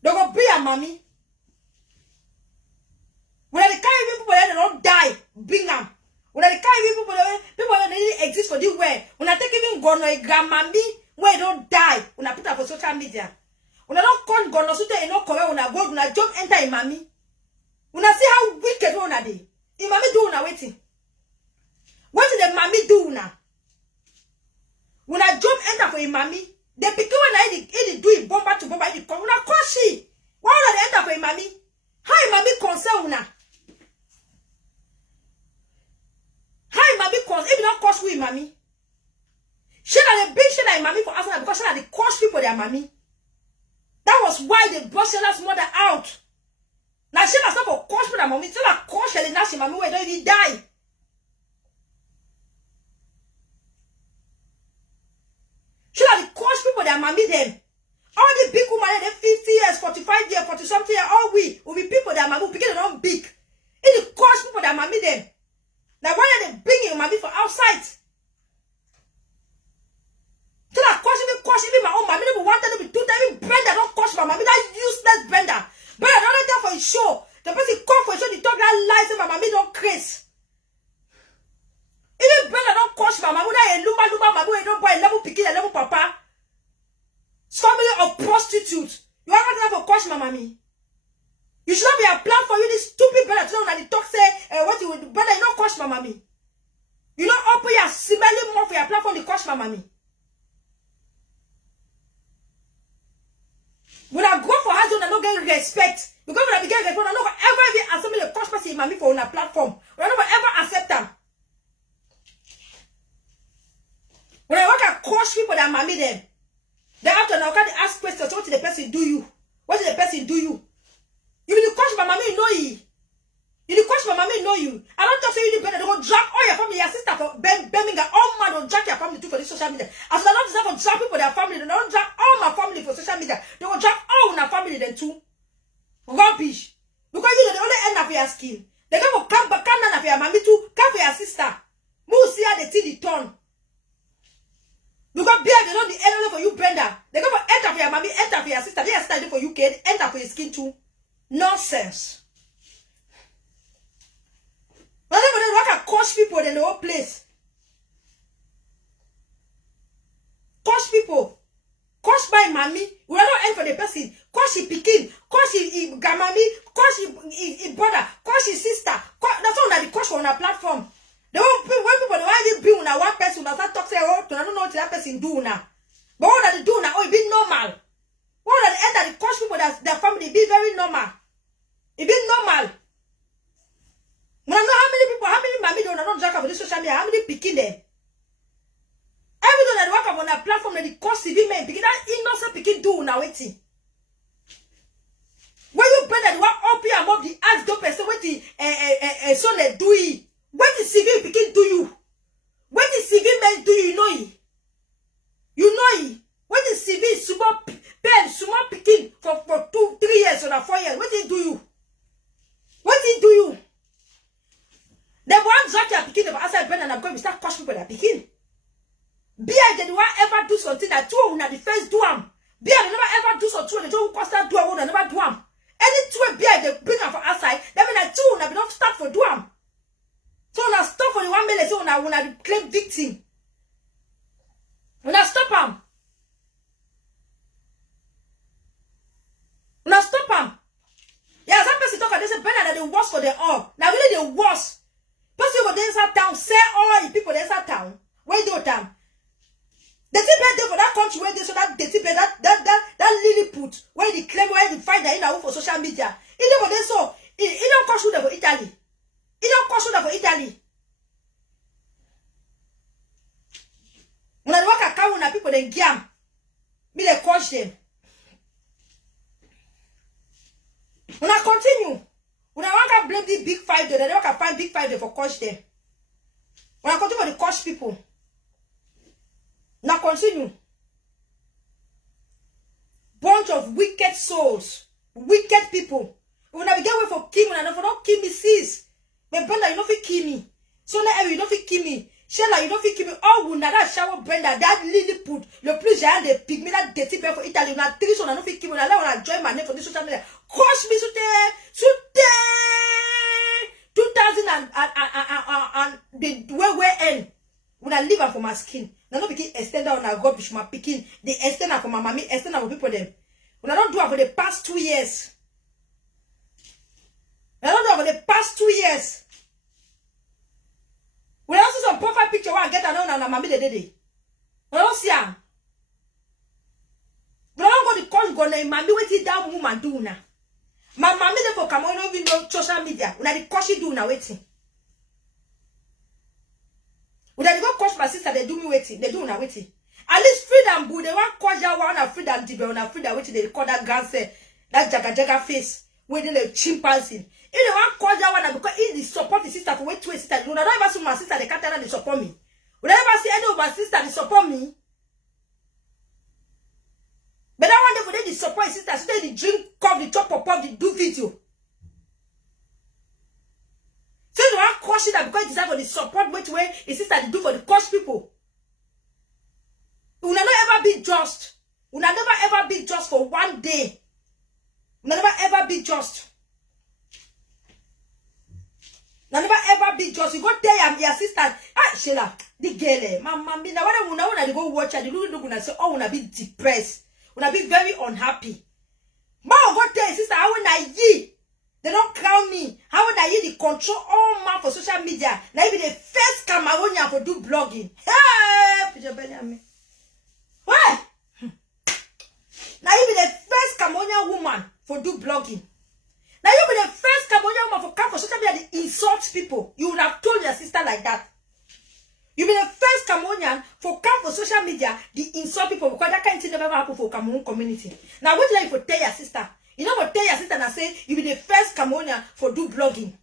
They go be your mommy. When they carry people they don't die, bring them. When they carry people they didn't exist for this way. When I take even gone a grandmammy where they don't die, when I put up for social media. When I don't call gone so they no correct when I go when I jump enter in mommy. When I see how wicked one are they. In mommy do now waiting. What did the mommy do now? When I jump enter for a mommy, they become when I do it bomber to bomber it come. When I call she, why would they enter for a mommy? How a mommy concern now? How mommy cause if you don't cause with mommy? She had a big shit like mommy for asking because she had the cause people their mommy. That was why they brought Sheila's mother out. Now Sheila's not for cause for their mommy. Sheila cause Sheila now she mommy where don't even die. Sheila the cause people their mommy them. All the big women they 50 years, 45 years, 40 something years, all we will be people that mommy because they don't big. It the cause people that mommy them. Now why are they bringing mommy for outside? So that cause even my own mommy never wanted to be two times. Brenda don't cause my mommy. That useless Brenda. Brenda don't there for a show. The person come for a show. They talk that lies and my mommy don't craze. Even Brenda don't cause my mommy. That a luma mommy don't buy a level picking a level papa. Family of prostitutes. You are not there for cause my mommy. You should not be a plan for you. This stupid brother to know that the talk say what you would brother you don't cause my mommy. You don't open your smelling mouth for your platform to cause my mommy. When I go for her, I don't get respect. Because when I begin respect, I don't ever even accept me the cost person mommy for on a platform. When I don't ever accept them. When I work at coach people that mommy them, they have to now can ask questions. What did the person do you? What did the person do you? You will coach my mommy, you know he. You the coach my mommy know you. I don't talk to you better. They will drag all your family, your sister for Birmingham. All man will drag your family too for this social media. As I don't deserve to drag people their family, they don't drag all my family for social media. They will drag all my family then too. Rubbish. Because you know they only end up your skin. They go for come down for your mommy too, come for your sister. Move see how they see the turn. Because beer they know the end only for you, Brenda. They go for enter for your mommy, enter for your sister. They are starting for you, kid, enter for your skin too. Nonsense. But then they work at coach people in the whole place. Coach people. Coach by mommy. We are not end for the person. Coach he picking. Coach he gamami. Coach he brother. Coach his sister. That's all that the coach on a platform. The whole people they want to be on one person. That's not talk say oh, I don't know what that person do now. But what that they do now? Oh, it be normal. What that the end that the coach people that their family be very normal. It be normal. When I know how many mommy don't jack up on the social media, how many picking them? Everything that work up on a platform that the cost CV men picking that innocent picking do now waiting. When you better the work up here above the ask don't person what the son they do it. What the CV picking do you? What the CV men do you know it? You know it. What the CV super pen super picking for 2-3 years or 4 years. What did do you? What did do you? The one that you are picking the outside brand and I'm going to start coach people that are picking. Beer they don't ever do something that two when the first do them. Beer they never ever do something they don't cost that do one never do them. Any two beer they bring them from outside, that mean that two when they don't start for do them. So when I stop for the 1 million, so when I claim victim. When I stop them. When I stop them. Yeah, some person talk and they say better that they worse for them all. Now really they worse. Person go inside town, say all the people inside town. Where do them? The tip there for that country where they so that the tip that Lilliput where they claim where they find that in our for social media. It never they so it don't cost you for Italy. It don't cost you for Italy. When I work account when people then gam, me they coach them. When I continue, when I want to blame the big 5 day, they don't find big 5 day for coach them. When I continue to coach people, now continue. Bunch of wicked souls, wicked people. When I get away for kill me, I know not kill me, sis. My Brenda, you don't feel kill me. So now you don't feel kill me. Shella, you don't feel kill me. Oh, when that shower Brenda, that Lilliput, le plus j'ai des pygmies, that dirty for Italy. When I tell you, I don't feel kill me. Now when I join my name for this social media, coach me, so 2000 and the way end. When I leave for my skin, now not begin extend on a rubbish, my picking, they extend for my mommy, extend for people them. When I don't do it for the past 2 years. I don't know for the past 2 years. When I see some profile picture where I get alone and mommy the day. When I don't see her. When I don't go to coach go na mommy what that woman do now. My mommy dey for come on even know social media. When I the coach do now waiting. When I go coach my sister, they do me waiting. They do now waiting. At least freedom boo. They want coach that one and freedom dibe on a freedom waiting. They call that gun say that jaga face. Where they the chimpanzee. If they want call that one because he support the sister for wait to a sister. You know, I don't ever see my sister, they can't tell her they support me. Would I ever see any of my sister they support me? But I want them for them to support his sister, so they drink, cough, the chop, pop, they do video. So they want caution that because it deserve for the support which way his sister they do for the coach people. We will never ever be just. We will never ever be just for 1 day. We will never ever be just. Never ever be just. You go tell your assistant, ah, Sheila, the girl, mama, now when they go watch her, they look and say, oh, wanna be depressed, wanna be very unhappy. Mom, go tell your sister, how when I ye, they don't crown me. How when I ye, they control all man for social media. Now even the first Cameroonian for do blogging. Hey, Peter Benjamin. Why? Now even the first Cameroonian woman for do blogging. Now you be the first Cameroonian woman for come for social media that insults people. You would have told your sister like that. You be the first Cameroonian for come for social media the insult people because that kind of thing never happen for Cameroon community. Now what do you for tell your sister? You know what tell your sister and say you be the first Cameroonian for do blogging.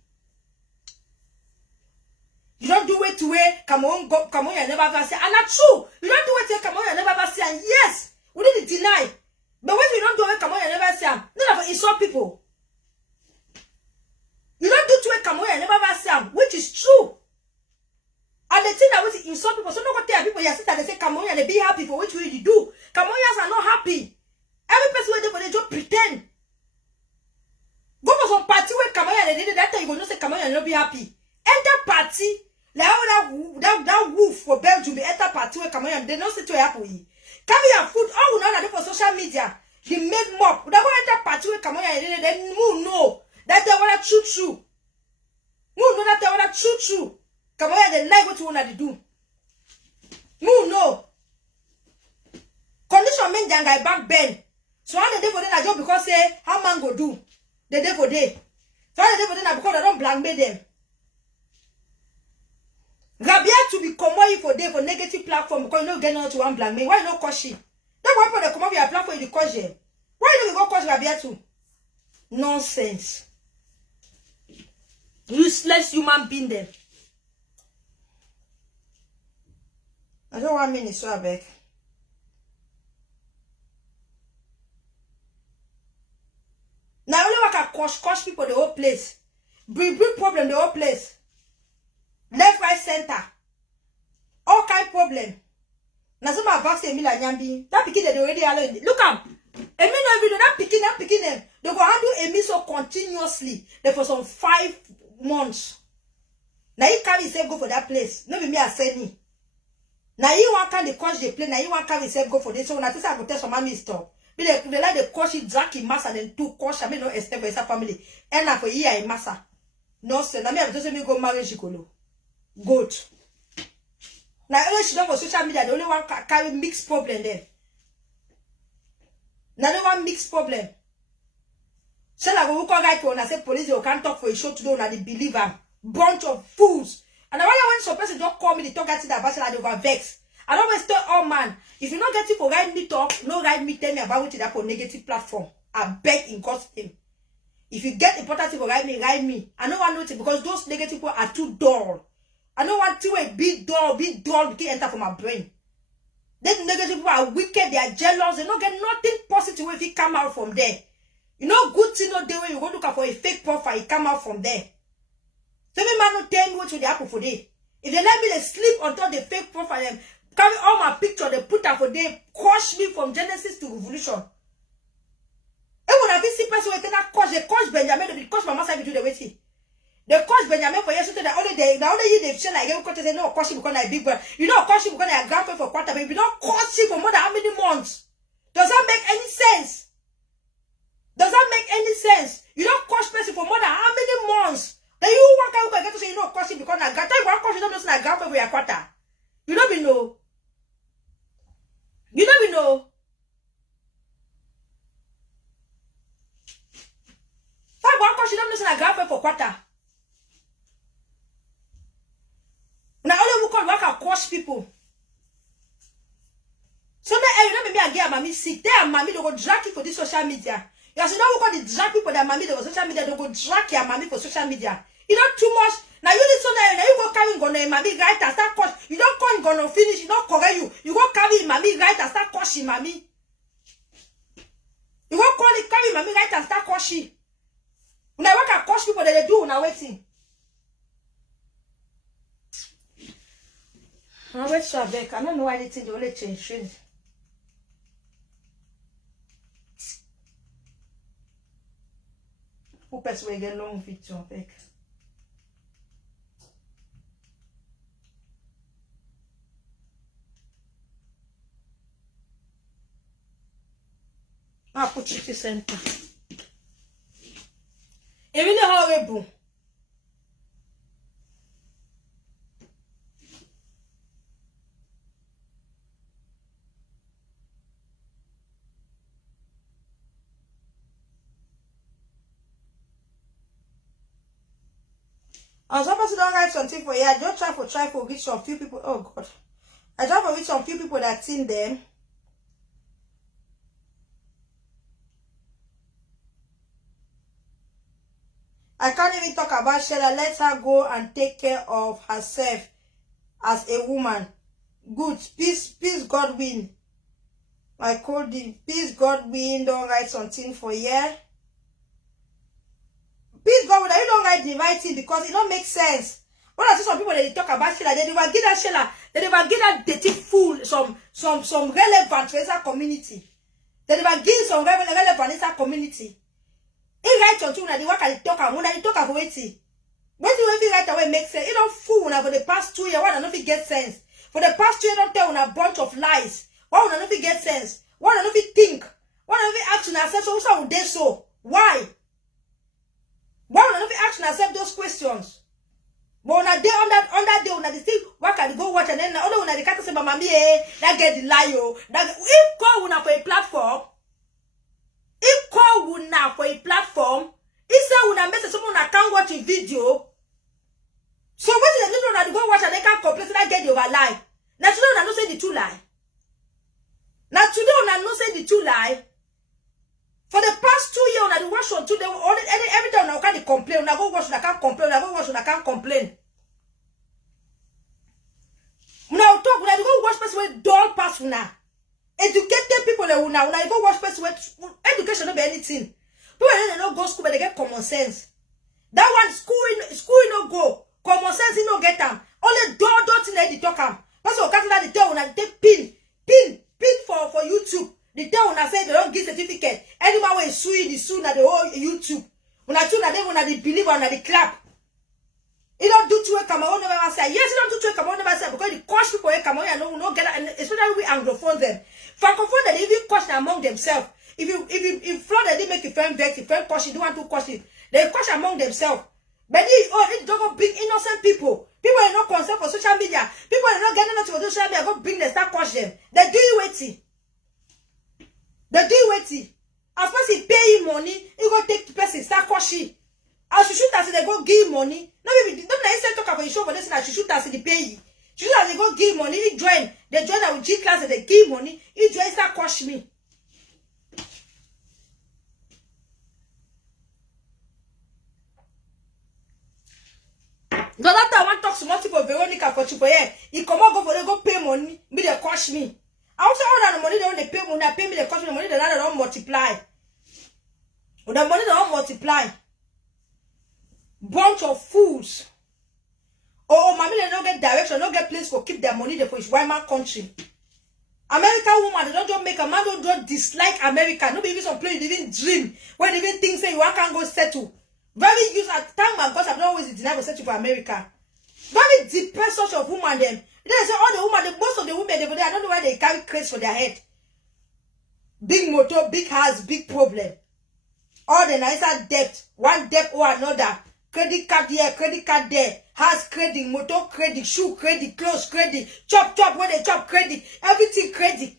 You don't do it to where Cameroon you never ever see. And that's true. You don't do it to Cameroon you never ever see. And yes, we didn't deny. But when you don't do it Cameroon you never see, none of it insult people. You don't do to it Cameroon you never ever see, which is true. And the thing that was insult people, so no go tell people you sit and they say Cameroon they be happy for which way you do. Cameroonians are not happy. Every person where they just pretend. Go for some party where Cameroon they did that time you go no say Cameroon not be happy. Enter party. Like that wolf for Belgium, enter party where Cameroon they don't say to happen. Carry your food, all we know for social media. He made mob. That go enter party where Cameroon then who know that they wanna true. Who know that they wanna true. Cameroon they like what you wanna do. Who know? Condition mean jangai back bend. So how the day for them job because say how man go do the day for day. So how the day for them because I don't blackmail them. Rabia to be common for day for negative platform because you don't get no to one blackmail. Why not cause she? That one for the come up your platform you cause you. Why don't you go cause Rabia to? Nonsense. Useless human being them. I don't want minutes so I beg. Now only work at cause people the whole place. Bring problem the whole place. Left, right, center. All kind problem. Now some of us say me like Nyambi. That picking they already alone. Look am. Emi no video that picking them. They go handle Emi so continuously. They for some 5 months. Now you carry yourself go for that place. No be me I send me. Now you want can the coach they play. Now you want carry yourself go for this. So when I say I go tell some mommy stop. They like the coach drag in massa then 2 coach. I mean no extend for his family. And now for year in massa. No sense. I mean I just me go marry Chikolo. Good. Now only she don't for social media. The only one carry mixed problem there. Now the one mixed problem. So like we call right when I say police you can't talk for a show today. Now they believe them. Bunch of fools. And now when some person don't call me, they talk at that bachelor they over vex. I don't always tell all man. If you don't get it for write me talk, no write me tell me about it that for negative platform. I beg in God's name. If you get important thing for write me. I don't want nothing because those negative people are too dull. I don't want to a big dull, to enter from my brain. Then negative people are wicked, they are jealous, they don't get nothing positive if it come out from there. You know, good thing not there when you go look for a fake profile, it come out from there. So me man not tell me what will happen for day. If they let me they sleep on top the fake profile, them carry all my picture, they put out for day, crush me from Genesis to Revolution. And when I see person who they coach Benjamin, they coach my master to do the way. They coach Benjamin for yesterday. The only year they've shown like every quarter they know coach him because I big brother. You know coach him because I grandpa for quarter, but if you don't coach him for more than how many months? Does that make any sense? Does that make any sense? You don't coach person for more than how many months? Then you walk out and get to say you know coach him because I grandpa. You coach you don't know say I grandpa for your quarter. You don't even know. You don't even know. Five one coach you don't know say I grandpa for quarter. Now only we can work and coach people. So now you know me again mommy sick. They are mommy they go drag you for this social media. You see now we call the drag people that mommy they go social media, they go drag your mommy for social media. You know too much. Now you need so now you go carry gonna mommy right and start coach. You don't call gonna finish, you don't correct you. You go carry mommy right and start coaching mommy. You go call it carry mommy right and start coaching. When I work and coach people that they do now waiting. I wait so back. I don't know why they think they only change. Who person will get long video back? I put city center. Even the horrible. I was supposed to don't write something for you. I just try for reach some few people. Oh God. I try for reach some few people that seen them. I can't even talk about Sheila. Let her go and take care of herself as a woman. Good. Peace, Godwin. My coding. Peace, Godwin. Don't write something for here. Peace, Godwin. You don't write the right thing because it don't make sense. When I see some people that they talk about Sheila, they never give that Sheila, they never give that dirty fool some relevant to that community. They never give some relevant in that community. He write something that the work and talk and when they talk about it. When you write away make sense, you don't fool for the past 2 years. Why don't it get sense? For the past 2 years, don't tell on a bunch of lies. Why don't it get sense? Why don't it think? Why don't it act on ourselves? So would they so? Why? Why don't it act on ourselves those questions? But on a day, on that day, on the thing, why can you go watch and then other one the cat say, "Mama, that get the lie, yo." That if call una for a platform, if call una for a platform, if say una message someone that can't watch a video. So when the little that go watch and they can't complain, that get the over lie. Now today una no say the two lie. Now today una no say the two lie. For the past 2 years, on the watch on 2 days, every time I can't complain, I go watch, I can't complain, I go watch, I can't complain. Now talk, when I go watch person with dull pass now. Educated people that when I go watch person with education not be anything. People they don't go school, but they get common sense. That one school no go, common sense you no get them. Only door thing they talk am. That's what can't the tell when I take pin for YouTube. The tell when I say they don't give certificate. Anyone will sue the soon at the whole YouTube. When I tune at them, when I believe when I clap. He don't do to a Cameroon never say. Yes, he don't do to a Cameroon never say because the coach people a Cameroon and no get and especially we anglophone them. Francophone they even question among themselves. If Florida they make a friend vex, a friend question, they want to question. They question among themselves. But they don't bring innocent people. People are not concerned for social media. People are not getting into social media. Go bring them, start question them. They do you waiting. They do waiting. As far as he pay him money, he go take the person, start caution. As you shoot as they go give money. No, maybe don't let him talk about the show, but this is shoot as they pay you. Shoot as they go give money, he join. They join with G class and they give money, he join start caution me. The other time I want to talk to multiple Veronica for you for here. He come out go for they go pay money, me they cost me. I also all that the money they don't pay when I pay me the cost me the money they don't multiply. When the money they don't multiply. Bunch of fools. Oh, mommy they don't get direction, don't get place for keep their money there for his white man country. American woman, they don't just make a man don't dislike America. Nobody even some place, they even dream. When they even think say you can't go settle. Very use at time my boss have not always denied to settle for America. Very depressed sort of woman them. They say all the women, most of the women they I don't know why they carry craze for their head. Big motor, big house, big problem. All the nicer debt, one debt or another. Credit card here, credit card there. House credit, motor credit, shoe credit, clothes credit, chop where they chop credit, everything credit.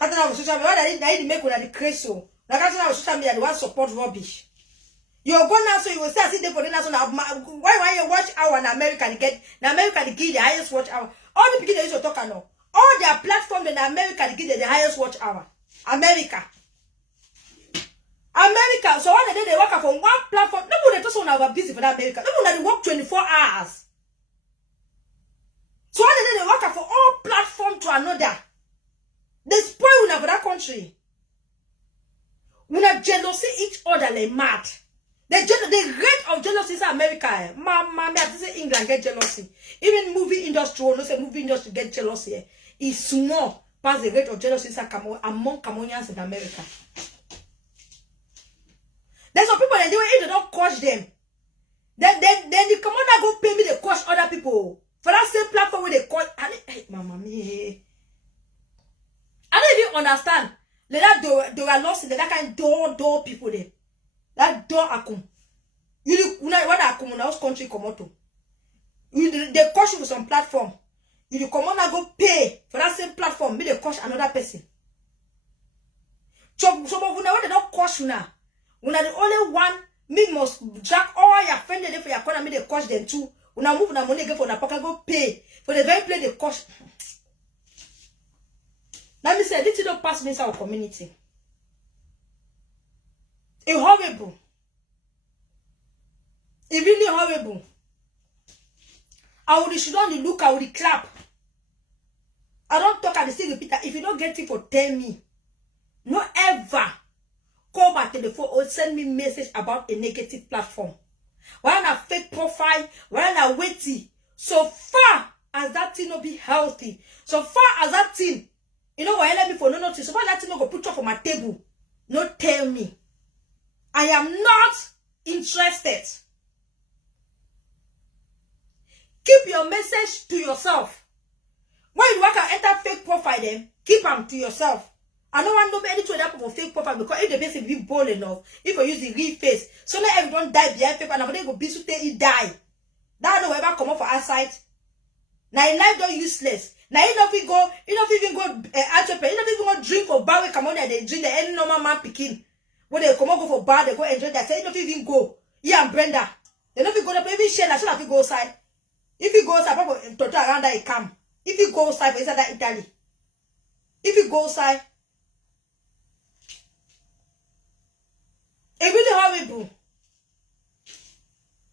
Can't have social media. I need to make one the craze so. Like I have social media, they want support rubbish. You're going now, so you will start sitting for the national. Why you watch hour in America? They get the highest watch hour. All the people they used to talk now. All their platforms in America they get the highest watch hour. America. So one day they work from one platform. Nobody just want to have busy for that America. Nobody work 24 hours. So one day they work for all platform to another. They spoil for that country. We have jealousy each other like mad. The rate of jealousy is America. Mama, I say England get jealousy. Even movie industry, no say movie industry get jealousy. It's small past the rate of jealousy among Cameroonians in America. There's some people that do it if they don't coach them. Then the commander go pay me to coach other people. For that same platform where they coach. Hey, mama me. I don't even understand. They were lost in that kind of door people there. That door akum. You what akum in house country come out to. They coach you with some platform. You the commander go pay for that same platform. Me they coach another person. So some of you know they don't coach you now. When are the only one, me must jack all your friends for your corner, me they coach them too. When I move the money go for the pocket, go pay. For the very place they coach. Let me say, this don't pass me inside our community. It's horrible. I will should not look, I will clap. I don't talk and still repeat that. If you don't get it for tell me. No ever call my telephone or send me message about a negative platform. When a fake profile, when a witty. So far as that thing not be healthy, so far as that thing, you know why let me for no notice, so far that thing not go put up on my table. No tell me. I am not interested. Keep your message to yourself. When you work and enter fake profile them, keep them to yourself. I don't want nobody to adapt for fake profile because if the person be bold enough, if you use the real face, so let everyone die behind paper and nobody go be so they die. That no ever come up for outside. Now in life don't useless. Now you don't even go entrepreneur, you don't even go drink for bar, come on there, they drink the any normal man picking. When they come on go for bar, they go enjoy that. You don't even go. Yeah, and Brenda. They don't even go there, even share that so if you go outside. If you go outside, probably total around that it come. If you go outside for inside that Italy. If you go outside, it really horrible.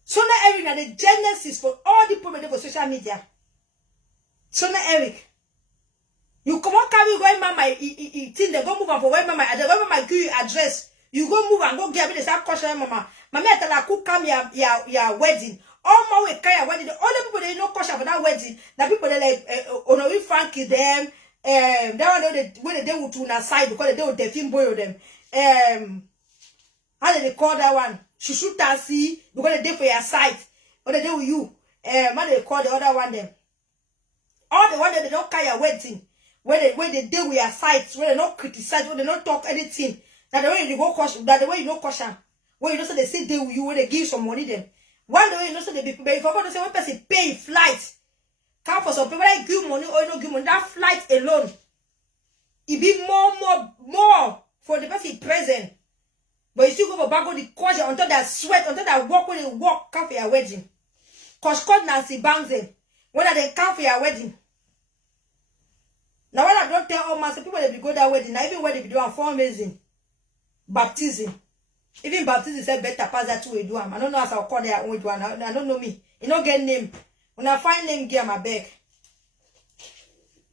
Sona Eric are the genesis for all the problems for social media. Sona Eric. You come on carry going mama thing they go move on for where mama give you address. You go move and go get me the same question mama. Mama tell her cook come your wedding. All my way carry wedding. The only people they know question for that wedding. The people they like Honori Frankie them. That one when they would to side because they would define boy them. How they call that one? Shushu Tasi, because they did for your site. What they do with you? What they call the other one them? All the one that they don't carry your wedding. Where they deal with your sites, where they don't criticize, where they don't talk anything. That the way you go caution, that the way you don't caution. Where you know so they say deal with you, where they give some money them. One the way you know so they be prepared. If I want to say one person pay flight. Come for some people like give money or no give money. That flight alone. It be more for the person present. But you still go for back on the cause until that sweat, until that walk when they walk, come for your wedding. Cause Nancy bangs them. When they come for your wedding. Now when I don't tell all master people they be go that wedding, now even when they be doing fundraising, baptism. Even baptism is better pass that way do. I don't know how I'll call their own one. I don't know me. You don't get name. When I find name, give my bag.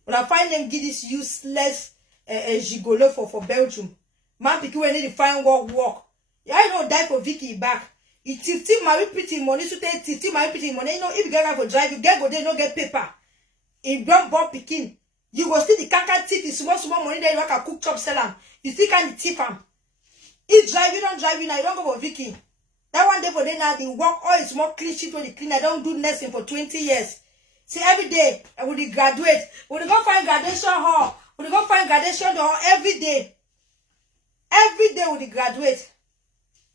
When I find name, give this useless gigolo for Belgium. Man, people when they find work. Yeah, I don't die for Vicky back. It still marry pretty money, so they still marry pretty money. You know, if you get for drive, you get go there, no get paper. If don't born picking, you go still the can't thief is small money there you can cook chop sell them. You still can't thief them. If drive, you don't drive, you now you don't go for Vicky. That one day for them now the work all is more clean sheet when they clean. I don't do nursing for 20 years. See every day I will graduate. When go find graduation hall, when go find graduation hall every day. Every day we graduate.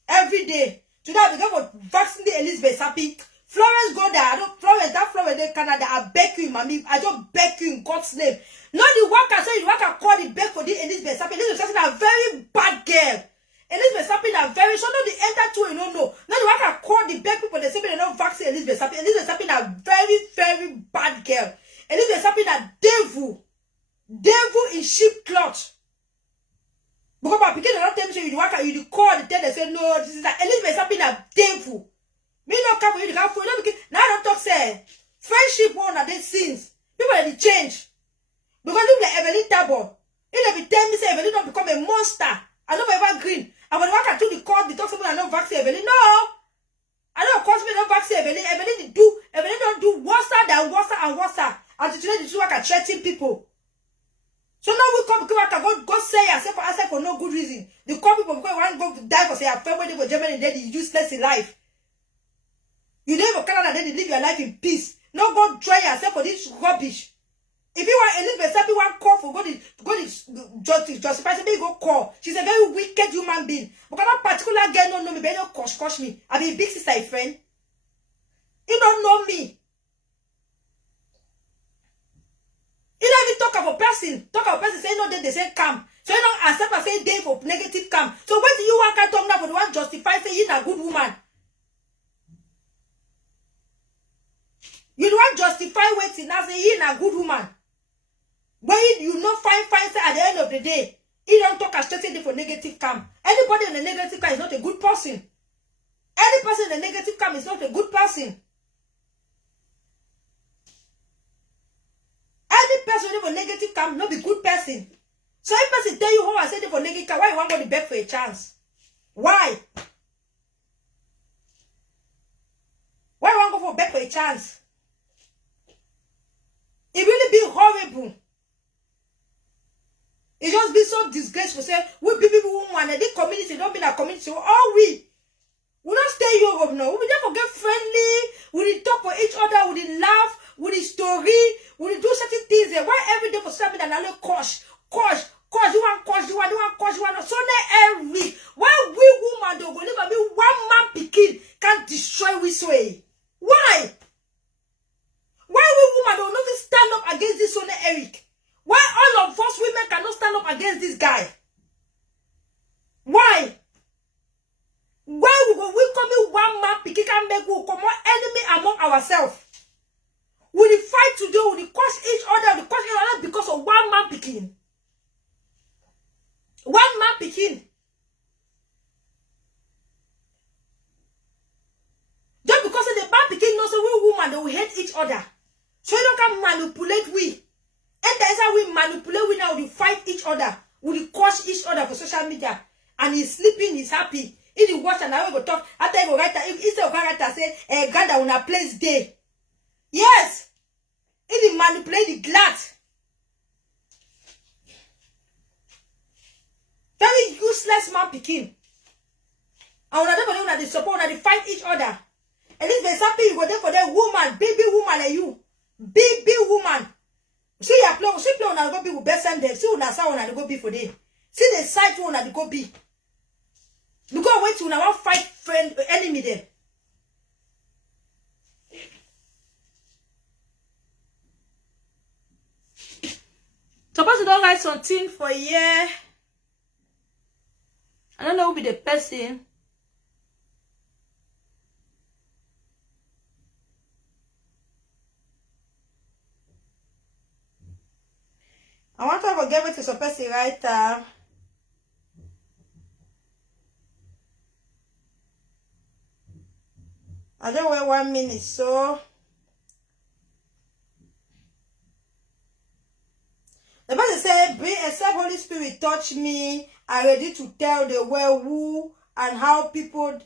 Every day. Today I go for vaccinate Elizabeth Sapi. Florence go there. I don't Florence, that Florence in Canada. I beg you, mommy. I don't beg you in God's name. Not the worker, so the worker call the beg for the Elizabeth Sapi. Elizabeth Sapi is a very bad girl. Elizabeth Sapi is very so no the enter to you don't know. Now the worker call the beg people, they say they don't vaccinate Elizabeth Sapi. Elizabeth Sapi is a very, very bad girl. Elizabeth Sapi is a devil. Devil in sheep cloth. Because my people don't tell me you work you call the tell they say no this is that Elizabeth something that painful. Me not come for you to come for you now I don't talk say friendship one of these sins. People they change. Because look like Evelyn Tabo. If they be tell me say Evelyn don't become a monster. I don't ever green. And when I work to the court, they talk something I don't vaccine Evelyn. No. I don't cause me don't vaccine Evelyn. Evelyn don't do worse than worse and worse. And today the two work threatening people. So now we come because go say yourself for answer for no good reason. The call people because one go die for say a fair wedding for Germany and then they useless in life. You live for Canada then they live your life in peace. No go try yourself for this rubbish. If you want Elizabeth Sapi one call for go to justify somebody go call. She's a very wicked human being. Because that particular girl don't know me, but don't cosh me. I be a big sister friend. You don't know me. You don't even talk about person say no, then they say come. So you don't accept and say day for negative come. So when do you want to talk now for the one justify say you're a good woman? You don't justify waiting now say you're a good woman. When you not fine say at the end of the day, you don't talk as straight for negative come. Anybody in the negative come is not a good person. Any person in the negative come is not a good person. person for negative camp, not be good person. So if person tell you how I said it for negative camp, why you want to go to beg for a chance? Why? Why you want to go for beg for a chance? It really be horrible. It just be so disgraceful. Say, we people who want this community, don't be that community. All we don't stay Europe now. We never get friendly. We talk for each other. We laugh. We story. We do certain things. Why every day for something and I coach. You want. So every why we woman don't go live me one man picking can destroy we way. Why? Why we woman don't not stand up against this son Eric? Why all of us women cannot stand up against this guy? Why? Why we come in one man picking can make we come on enemy among ourselves? We fight today, we curse each other, because of one man picking. One man picking. Just because of the man picking knows we woman, they will hate each other. So you don't can manipulate we. And that's how we manipulate we now, we fight each other. We curse each other for social media. And he's sleeping, he's happy. If he watch and I will go talk, after he go write, instead of write say, God, I wanna place day. Yes. If he manipulate the glad. Very useless man picking. And when they support, when they fight each other. And if there's something you go there for that woman, baby woman like you. Baby woman. See you play on and go be with best and them. See una sa una go be for them. See the side one and go be. You go wait till now fight friend enemy them. Suppose you don't write something for a year. I don't know who be the person. I want to forget what is a person writer. I don't wait 1 minute, so the person said, except Holy Spirit touch me, I'm ready to tell the world who and how people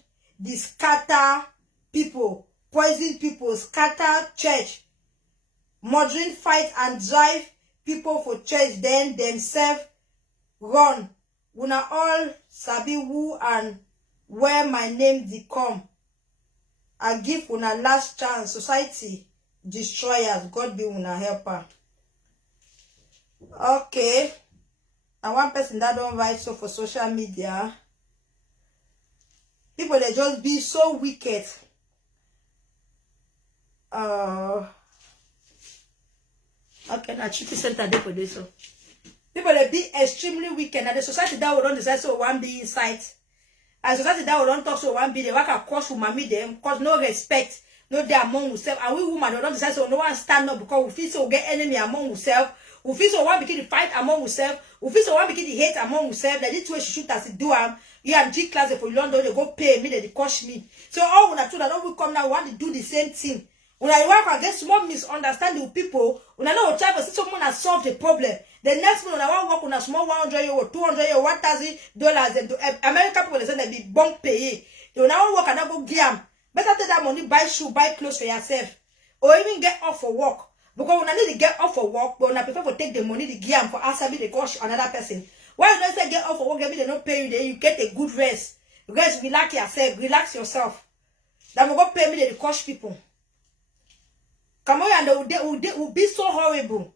scatter people, poison people, scatter church, murdering, fight and drive people for church, then themselves run. Una all sabi who and where my name dey come. I give una last chance. Society destroyers. God be una helper. Okay. And one person that don't write so for social media. People they just be so wicked. Okay, now Chiti Center there for this. So people they be extremely wicked. And the society that will not decide so one be inside. And society that will not talk so one be they work a cause for mommy them, cause no respect, no they among themselves. And we women don't decide so no one stand up because we feel so get enemy among ourselves. We feel so one begin to fight among ourselves. We feel so one begin to hate among ourselves. That this way she shoot as it do you and G class for London, they go pay me, they cost me. So all when I told that don't we come now, we want to do the same thing. When I work against small misunderstanding with people, when I know try to see someone has solved the problem. The next minute when I want to work on a small €100, $200, $1,000, and American people they say they be bunk pay. When I want to work and I go game, better take that money, buy shoe, buy clothes for yourself, or even get off for work. Because when I need to get off for work, but when I prefer to take the money, the game for answer me the cost another person. Why you don't say get off for work, get me they don't pay you, then you get a good rest. Rest, relax yourself, relax yourself. Then we go pay me the cost people. Come on, and they will be so horrible.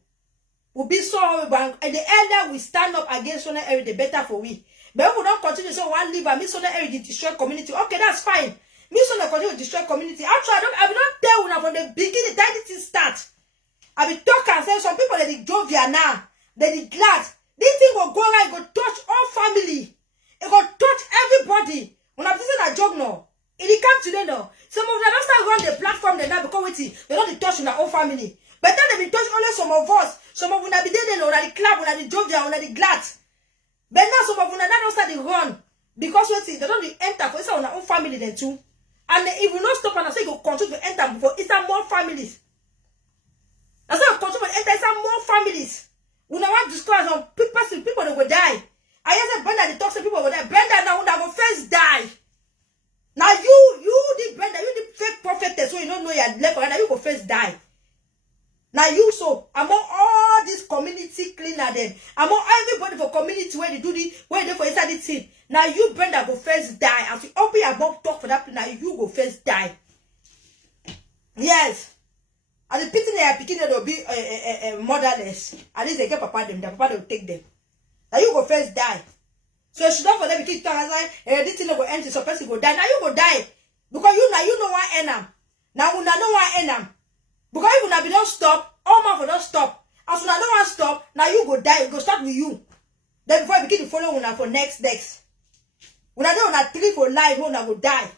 Will be so horrible. And the earlier we stand up against Sona Eri, the better for we. But if we don't continue, so one leave and me Sona Eri destroy community. Okay, that's fine. Me Sona continue to destroy community. Actually, I will not tell you from the beginning that it start. I will talk and say some people that they drove here now, they the glad. This thing will go right, it will touch all family. It will touch everybody. When I'm saying a job now, it come today now. Some of them don't start run the platform they now because waiting. They don't touch in their own family. But then they be touch only some of us. Some of them be there, on the club, on the job, on the glad. But now some of them don't start to run. Because waiting, they don't enter for it's on their own family then too. And if we not stop and I say go continue to enter before it's more families. That's why control for enter some more families. We now want to discuss on people that will die. I hear Brenda the toxic people will die. Brenda now will first die. Now you the Brenda, you the fake prophetess, so you don't know your left, now you go first die. Now you so among all this community cleaner them, among everybody for community where they do the where they for inside the thing. Now you Brenda go first die. As you open your mouth talk for that, now you go first die. Yes. And the people they are picking they will be motherless. At least they get papa them, the papa will take them. Now you go first die. So it's not for them to keep talking like this thing will end, so person go die. Now you go die. Because you know what enam. Now you know what enam. Because if you don't stop, all man for don't stop. As you don't want to stop, now you go die. It go start with you. Then before you begin to follow una for next. When I don't want 3 for life, when I go die.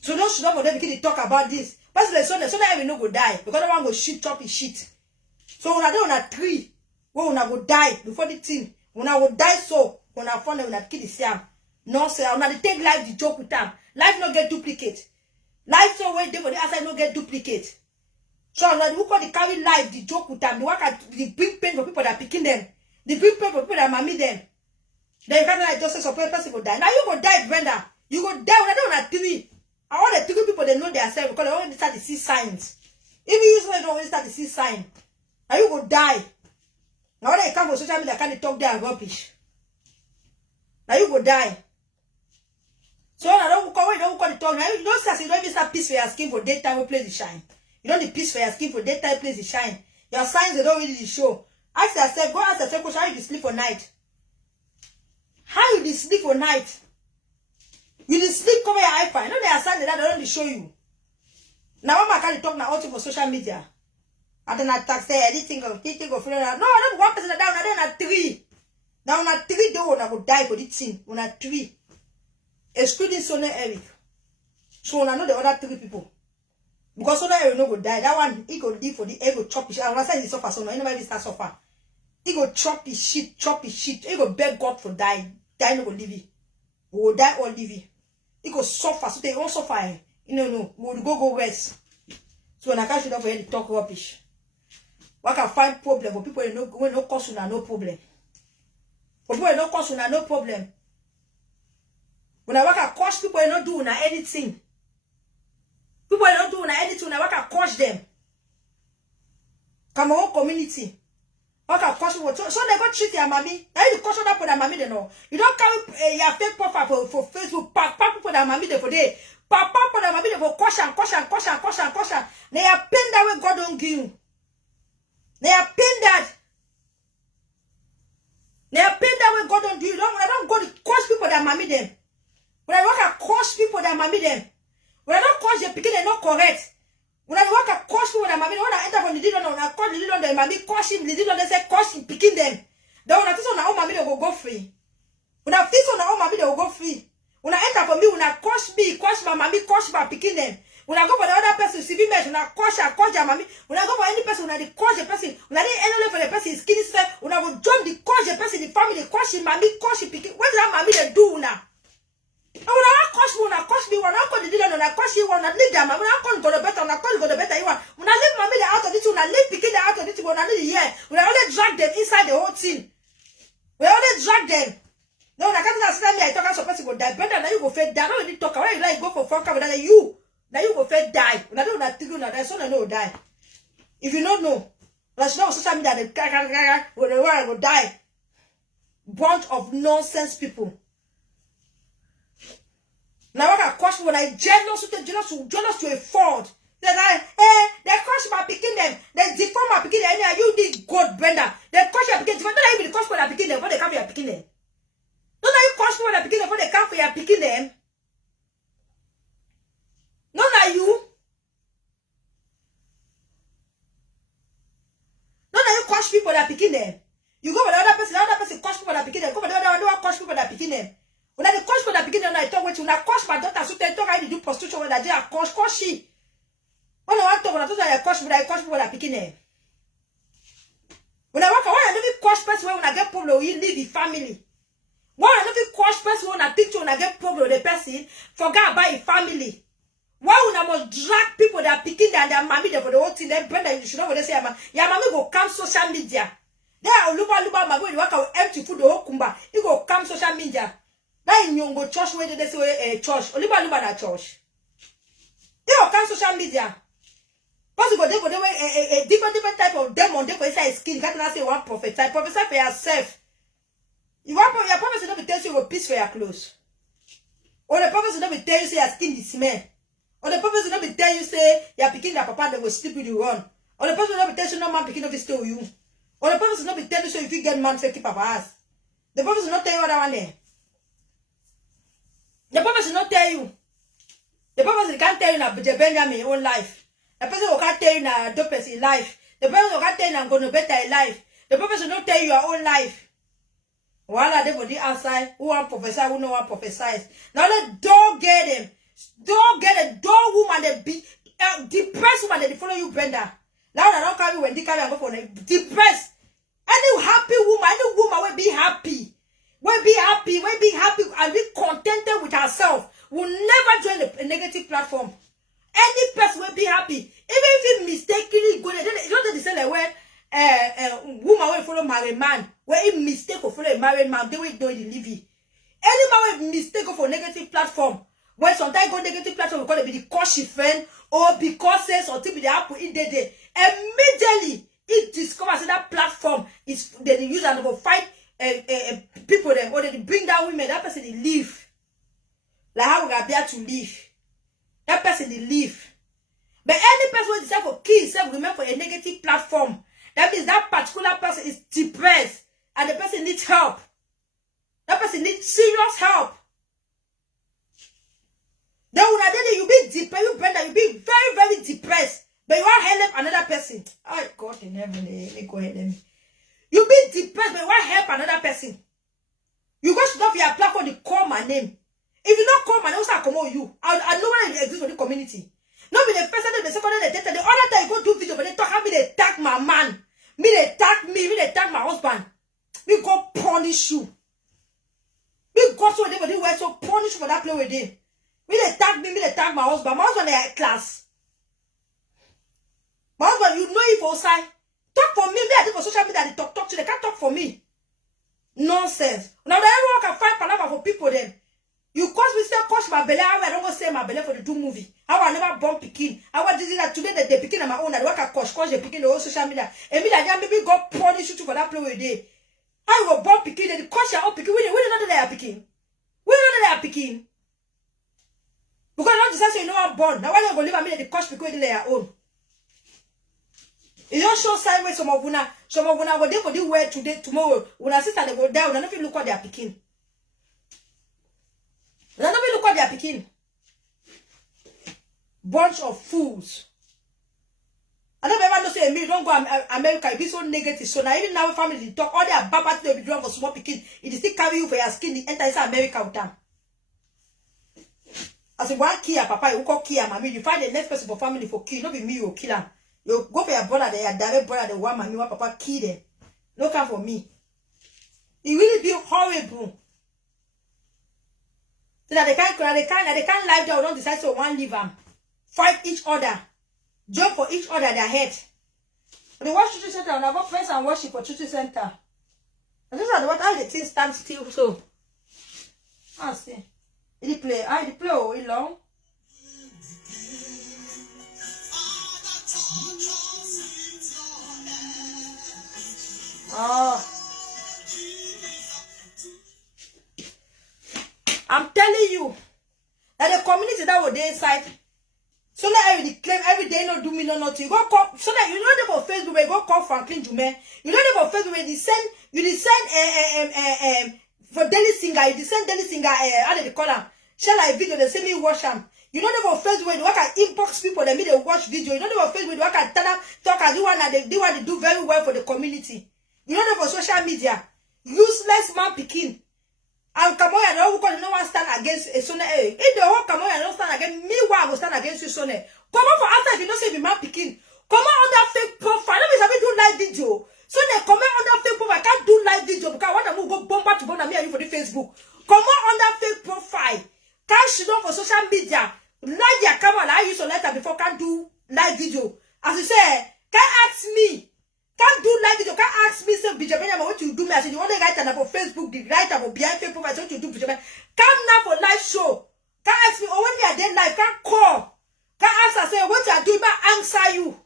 So don't stop for them begin to talk about this. But so that every no go die. Because the one go shit, chop his shit. So when I don't want 3, when I go die before the thing. When I will die so, when I found them, when I kill the Siam. No, sir, when I take life, the joke with them. Life no get duplicate. Life so way, they for the outside no get duplicate. So when we call the carry life, the joke with them, the bring pain for people that picking them. The bring pain for people that mommy them. Then you can't like just say some person will die. Now you go die, Brenda. You go die when I don't want 3. All the 3 people they know themselves because they already start to see signs. If you use don't already start to see signs. Now you go die. Now when they come for social media, can't talk there rubbish. Now you go die. So I don't call the talk. Now you don't say you don't even start peace for your skin for daytime we play the shine. You don't need peace for your skin for daytime plays the shine. Your signs they don't really show. Ask yourself, go ask yourself question, how you sleep for night? How you sleep for night? You did sleep cover your iPhone. You know they are signs that they don't show you. Now I'm can't talk now out for social media. I don't attack say anything of no, I don't one person down, I don't have 3. Now on 3 though, I will die for this thing. On 3. Excluding Sonia Eric. So I know the other 3 people. Because Sonia Eric no go die. That one he go live for the ego chop his shit. And when I say he suffer, so no anybody start suffer. He go chop his shit. He go beg God for die. Die no go live it. We will die or live it. He go suffer. So they won't suffer. You know, we will go west. So when I can't shoot up for you to talk rubbish. What can find problem for people who no cause you no problem. For people who no cause you no problem. When I work at cause people who not do anything. People who don't do anything, when I work at cause them. Come on community. Work at cause people. So they go treat your mommy. Now you cause that for their mommy they know. You don't carry your fake profile for Facebook. Pack people that mommy they for day. Pack people that mommy they for caution. They are pain that way God don't give you. They are pain that. They are pain that way God don't do. When I don't go to cause people that mommy them. When I work at cause people that mommy them. When I don't cause the picking they not correct. When I work at cause people that mommy, when I enter from the little when I call the little the mommy, cause him, the little they say cause him picking them. Then when I think on our mommy they will go free. When I think on our mommy they will go free. When I enter for me, when I cause me, cause my mommy, cause my picking them. When I go for the other person, CV mesh, when I cause your mommy, when I go for any person, when I cause the person, when I didn't any for the person, skinny self, when I will jump the cause the person, the family, cause him, mommy, cause him picking. What does that mommy they do now? And when I cause me, when I cause me, when I call the dealer, when I cause you, when I leave them, when I call go the better, when I call go the better, when I leave mommy the out of this, when I leave picking the out of this, when I leave the year, when I only drag them inside the whole thing. We only drag them. No, when I can't understand me, I talk as a person go die. Better than you go fed die. I don't really talk. Why you like go for fun cover than you? Now you go fed die. When I don't know that die, so I know die. If you don't know, that's not social media, they will die. Bunch of nonsense people. Now I can cause when I jealous to a fault. Then they cause my picking them. They deform my picking them. And you did good, Brenda. They cause your picking them. Don't even cause for their picking them before they come for your picking them. Don't you cause for their picking them before they come for your picking them. Not like you. Not like you cause people that picking them. You go with the other person cause people that picking them. Go with the other cause people that picking them. When I cause for that beginning, I talk with you. When I cause my daughter, so they talk I do prostitution when I did a cause she. When I want to talk, when I told I cause people that beginning. When I work, why I never cause person when I get problem, you leave the family. Why I never cause person when I think when I get problem with the person, forget about the family. Why would I must drag people that are picking their mommy there for the whole thing? Then Brenda, you should know what they say. Your mommy go come social media. There are luba my boy work out empty food the whole kumba. You go come social media. Now in your church where they say church. Luba na church. You go come social media. Possible they go a different type of demon. They go inside skin. Can't say one prophesy. Prophesy for yourself. You want your prophet not be tell you go piece for your clothes. Or the prophet not be tell you say your skin is smell. Or the prophet not be tell you say you're picking their papa they will sleep with you run. Or the prophet not be tell you no man picking up this stay with you. Or the prophet not be tell you so if you get man say keep up ass. The prophet not tell you other one there. The prophet not tell you. The prophet can't tell you na Benjamin own life. The person who can't tell you na Dopes in life. The person who can't tell you na going to better in life. The prophet will not tell you your own life. While are they for the outside? Who want prophesy? Who no want prophesy? Now let don't get them. Don't get a dog woman that be depressed woman that they follow you, Brenda. Now they don't carry when they carry and go for them. Depressed. Any happy woman, any woman will be happy. Will be happy and be contented with herself. Will never join a negative platform. Any person will be happy. Even if he mistakenly go there, you know they say like when woman will follow married man, where he mistake for follow a married man, they will know the living. Any man will mistake for negative platform. When sometimes go negative platform because they be the cause she friend or because says or tip the apple in the day. Immediately it discovers that platform is they use and go fight people them or they bring down women. That person they leave. Like how we are there to leave. That person they leave. But any person who decide for kill himself remember for a negative platform. That means that particular person is depressed and the person needs help. That person needs serious help. Then when you be depressed, you Brenda, you be very, very depressed. But you want to help another person. Oh God in heaven, let me go ahead. You be depressed, but you want to help another person. You go to your platform, they call my name. If you don't call my name, I'll come on you. I know where it exists for the community. Not be the first day, the second day, the third day. The other time you go do video, but they talk how me they attack my man. Me they attack me, me they attack my husband. Me go punish you. Me go so they were so punish for that play with them. Me they attack me, me they attack my husband. My husband they are class. My husband, you know if outside. Talk for me, me I think for social media they talk to, they can't talk for me. Nonsense. Now everyone can find palaver for people then. You cause me say coach my belly, how I don't go say my belly for the do movie. How I never born picking. How I did that today that they picking on my own. I work at coach they picking the whole social media. And me like maybe God punish you for that play with day. I will born picking and the coach are all picking. We don't know that they are picking. We don't know that they are picking. Because I don't decide so you know I'm born. Now why don't go leave a minute the coach pick with their own. You don't show sign where some of una go there for the word today, tomorrow. When I sister they go down, I don't feel look what they are picking. I don't even look what they are picking. Bunch of fools. I don't ever know say me don't go America. It be so negative. So now even now family they talk all their bad they be doing for small picking. It is still carry you for your skin. The enter inside America with them. As a one Kia papa, you call Kia mommy. You find the next person for family for kill. Not be me you kill them. You go for your brother. They are direct brother. The one mommy, one papa kill them. No come for me. It really be horrible. So that they can't live there, don't decide to one leave them. Fight each other. Jump for each other their head. When they watch Chuchu Center, when I go praise and worship for Chuchu Center. And this is what all the things stand still so. I see. It play. I play oh long. Oh. I'm telling you that the community that was there inside, so that I claim every day no do me no nothing. Go call so that you know them for Facebook, we go call Franklin Jume. You know them for Facebook, you send for Daily Singer, you send Daily Singer how they call them. Share like video, they say me watch them. You know them for Facebook, they work at inbox people, they me they watch video. You know them for Facebook, they work at talk as you want that they do very well for the community. You know them for social media, useless man picking. And Kamoya no one stand against a son. If the whole Kamoya don't stand against me, why I will stand against you, son? Come on for answer if you don't say be man picking. Come on on that fake profile. Let me say do live video. So they come on that fake profile. I can't do live video because I want to go bomber to bomber me and you for the Facebook. Come on that fake profile. Can't she do for social media. Live your camera, live can't use your letter before, can't do live video. As you say, can't ask me. Can't do live video. Can't ask me, say, Bishop Benjamin, what you do me? I said, you want to write for Facebook, the writer for behind Facebook, what you do, Bishop Benjamin. Come now for live show. Can't ask me, oh, when you are then live, can't call. Can't ask her, say, what you are doing, but answer you.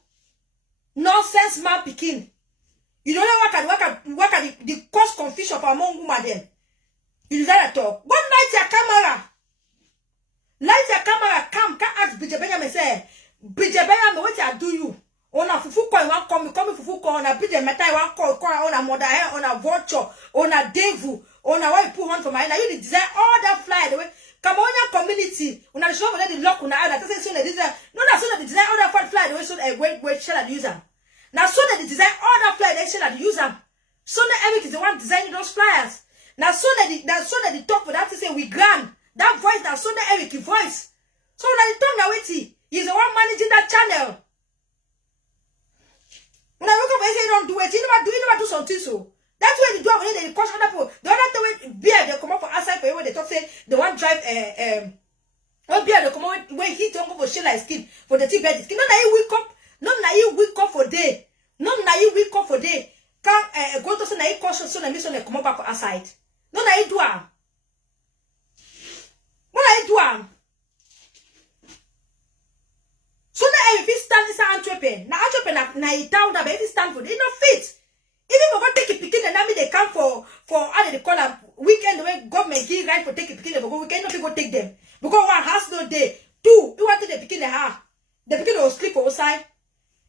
Nonsense, man, picking. You don't know what can the cause confusion among women then. You do that at all. Go light your camera. Light your camera, come, can't ask Bishop Benjamin, say, Bishop Benjamin, what you do you? On a fufu call, one come fufu call, on a bit of metal, one call, on a mother, on a vulture, on a devil, on a way put on for my now. You design all that fly the way. Come on, your community. When I show the lock on the other, that's so that design. No, that's so that the design all that fly the way so that wait, shall I use them? Now, so that the design all that fly, they shall use them. So that Eric is the one designing those flyers. Now, so that the talk for that to say we grand. That voice, now so that Eric voice. So now the tongue now wait, he's the one managing that channel. When I look up and say don't do it, you never do something so. That's why they do it when they cause other people. The other way beer they come up for outside for when they talk say the one drive one beer they come out when he don't go for shell like skin for the tea bed skin. Not that you wake up, not that you wake up for day. Not that you wake up for day. Can't go to say that you cause so that mission they come up back for outside. Not that you do am. What I do am? So now if you stand inside Antwerpen, now Antwerpen na it down that if you stand for it, no fit. Even if we take a picking and now they come for how they call them weekend the way government give right for take a picking, but we cannot go take them. Because one has no day. Two, you want to the picking the half. The picking will sleep outside.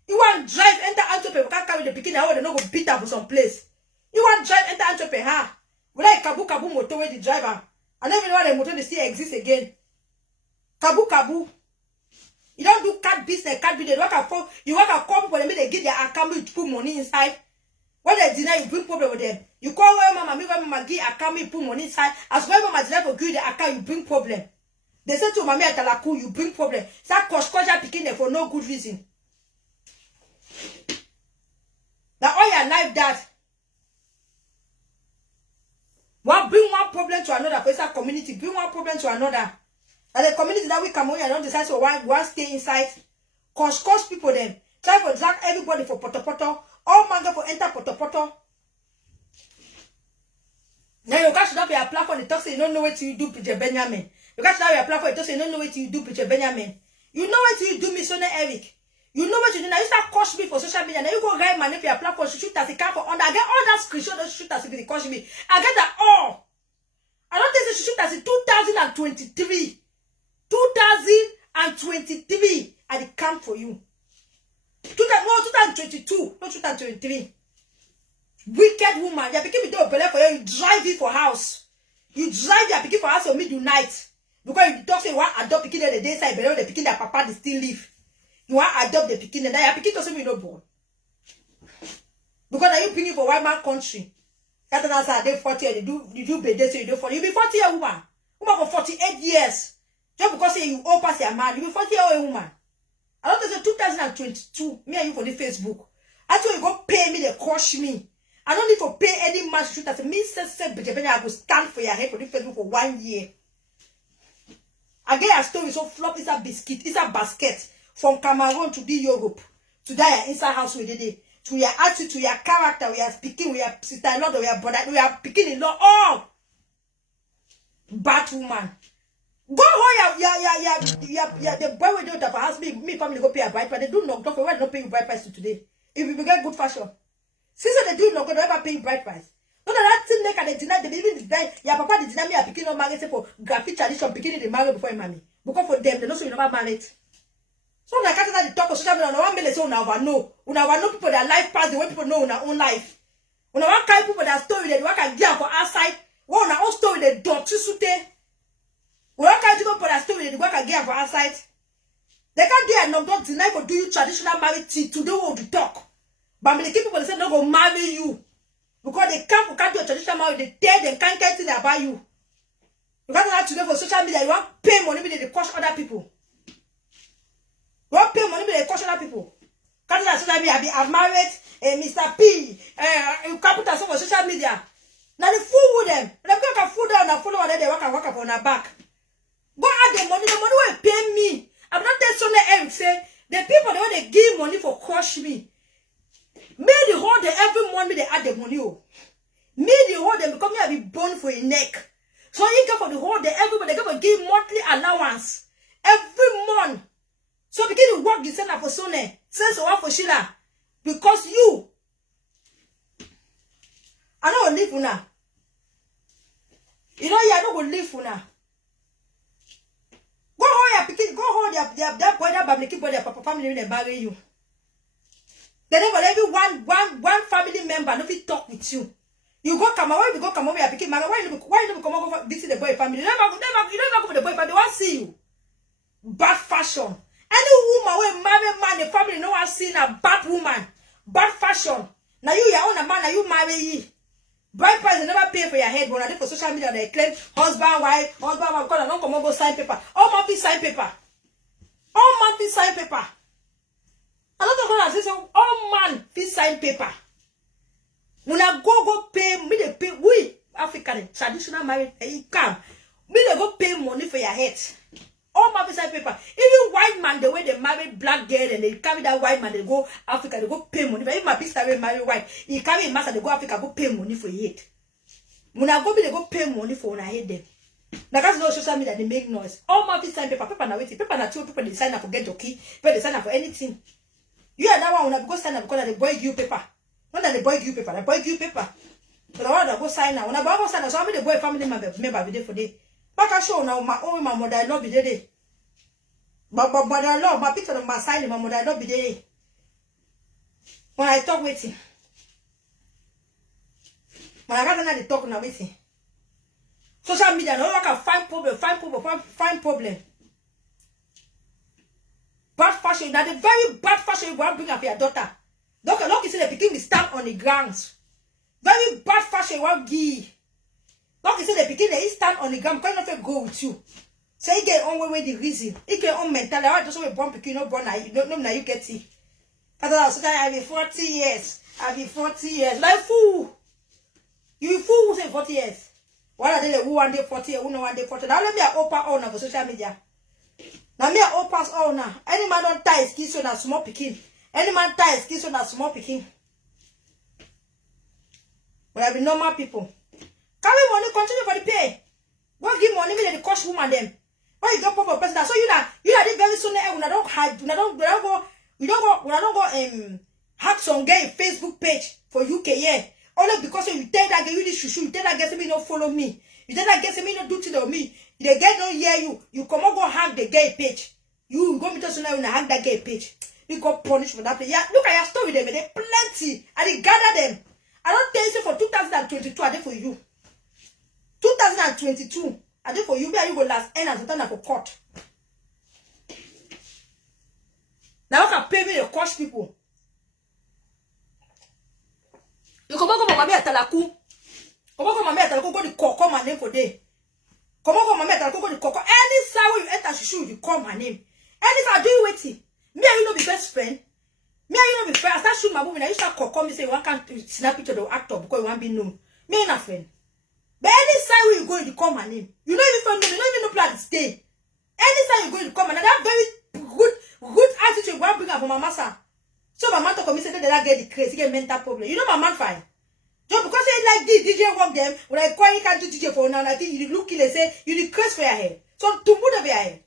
You want drive enter Antwerpen, we can't carry the picking out, they no go beat up for some place. You want drive enter Antwerpen, ha? We like kabu motor with the driver. And even when the motor they still exist again. Kabu. You don't do card business, you work at call people, they give their account, you put money inside. When they deny, you bring problem with them. You call where mama give account, you put money inside. As well, mama deny for give the account, you bring problem. They say to mama atalaku, you bring problem. That cost picking them for no good reason. Now all your life that. One bring one problem to another, for a community, bring one problem to another. And the community that we come on and don't decide so why stay inside. Cause people them. Try for drag everybody for poto. All manga for enter poto. Now you can't stop your platform and talk say you don't know what you do, Preacher Benjamin. You can't stop your platform and talk say you don't know what you do, Preacher Benjamin. You know what you do, Miss Eric. You know what you do. Now you start cost me for social media. Now you go write my name for your platform, shoot as a car for under. I get all that screenshot, those shoot as if they cost me. I get that all. I don't think they should shoot as in 2023. 2023 at the camp for you. 2022, not 2023. Wicked woman. You picking me to a for you. You drive it for house. You drive your picking for house or midnight. Because you talk say you want adopt picking the day side, but the picking that papa they still live. You want adopt the picking and then you picking to say me no born. Because are you picking for white man country? That's an answer. They 40 years. You do bed so you do 40. You be 40 year woman. Woman for 48 years. Just because you all pass your man, you be 40 year old woman. I don't think 2022, me and you for the Facebook. Actually, you go pay me, they crush me. I don't need to pay any man to shoot at me. I go stand for your head for the Facebook for 1 year. I get a story so flop is a biscuit, it's a basket from Cameroon to the Europe. To die inside house with it. To your attitude, to your character, we are speaking, we are sister-in-law, we are brother, we are speaking in law. Oh! Bad woman. Go home, the boy will do that for house. Me family go pay a bride price. They do not for why not paying bride price to today. If you get good fashion. Since they do not go to ever pay bride price. Not that thing they can deny, they even deny. Your papa did deny me a picking of marriage for graphic tradition, beginning the marriage before mommy. Because for them, they know so you never married. So like after the talk of social media, no one may say know people that life pass the way people know in their own life. When I want kind people that story that work and gear for outside, one our own story they don't suit. We don't carry people that story they work and gear for outside. They can't do a number deny for do you traditional marriage to do what to talk. But many people they say no go marry you. Because they can't do a traditional marriage, they tell them can't get it about you. You can't have to go for social media, you want pay money they cost other people. You want pay money they cost other people. Can't do social media, I've married Mr. P. You can't put us on social media. Now they fool with them. They can fool down and follow and they work up on their back. Go add the money will pay me. I'm not there Sunday Eric say the people the way they give money for crush me. Me the whole day every month they add the money. Oh. Me the whole day because me I be born for a neck. So you get for the whole day everybody they give monthly allowance every month. So begin to work the same for Sunday. Sense of for Sheila. Because you I don't live for now. You know you don't go live for now. Go hold your pikin, go hold that boy, that baby, keep boy, their papa family when they marry you. Then every one family member no fit talk with you. You go come why you go come over your pikin, why you come over visit the boy family? You never go for the boy family, they want see you. Bad fashion. Any woman wey marry man, the family no one see a bad woman. Bad fashion. Now you your own man, now you marry ye. Bride price, they never pay for your head. When I did for social media, they claim husband, wife, because I don't come over sign paper. All monthly sign paper. All monthly sign paper. I don't know what I say, so all man fit sign paper. When I go pay, me they pay, we African traditional marriage, you come. Me they go pay money for your head. All monthly sign paper. Even white man, the way they marry black girl and they carry that white man, they go Africa, they go pay money. But if my sister will marry white, he carry a master, they go Africa, go pay money for your head. When I go, they go pay money for when I hate them. Now that's no social media, they make noise. All monthly sign paper, paper now waiting, paper now two people they sign up for get jockey, people they sign up for anything. You are now one when I go sign up because they boy you paper. Not that they boy you paper, they boy you paper. But I want to go sign now. When I go sign up, so I mean the boy family member day for day. Back I show now my own my mother I not be there. But mother-in-law, my picture of my sign, my mother I not be there. When I talk with him. When I got another talk now with him. Social media, no one can find problem. Bad fashion, that the very bad fashion you want to bring up your daughter. Don't look, you see the picking the stamp on the grounds. Very bad fashion you want to give. Look, you see the picking the stand on the ground, because nothing go with you. So you get on with the reason. You get on mental. I just want to born picking, no born now. You don't know now you get it. I be 40 years. I be 40 years. Like fool. You fool who say 40 years. Why are they who one day 40 years, who no one day 40? Now let me open all now for social media. Now me open all now. Any man don't tie his kids on a small picking. Any man tie his kids on a small picking. But I be normal people. Carry money, continue for the pay. Go give money, me the cost woman them. Why you don't pay for president? So you the very soon when I don't hide, when I don't go hack some guy Facebook page for UK, yeah. Only because you tell that girl you need shushu, you tell that girl me not follow me. You tell that girl me not do to me. The girl don't hear you come on go hack the gay page. You go me to so now when I hack that gay page. You got punished for that place. Yeah, look at your story them, they plenty. And they gather them. I don't tell you for 2022, I did for you. 2022, I did for you, where you go last end and turn for court. Now you can pay me the cost people. You come on, mommy at Talaku. Come on, mommy at Talaku, go the coco my name for day. Come on, mommy at Talaku, go the coco. Any side where you enter, she should you call my name. Any side, do you waiting? Me and you know be best friend. Me and you know be friend. I start shooting my movie. Now you start call me say you can't snap picture the actor because you want to be known. Me and a friend. But any side where you go, you call my name. You know even friend, you don't even know plan to stay. Any side you go, you call my name. That very good attitude you want to bring up for my master. So my man talk to me say that they get the crazy, get mental problem. You know my man fine. Just because he like this DJ work them, when I call you can't do DJ for now, I think you look they say you the crazy for your head. So tumbu of your head.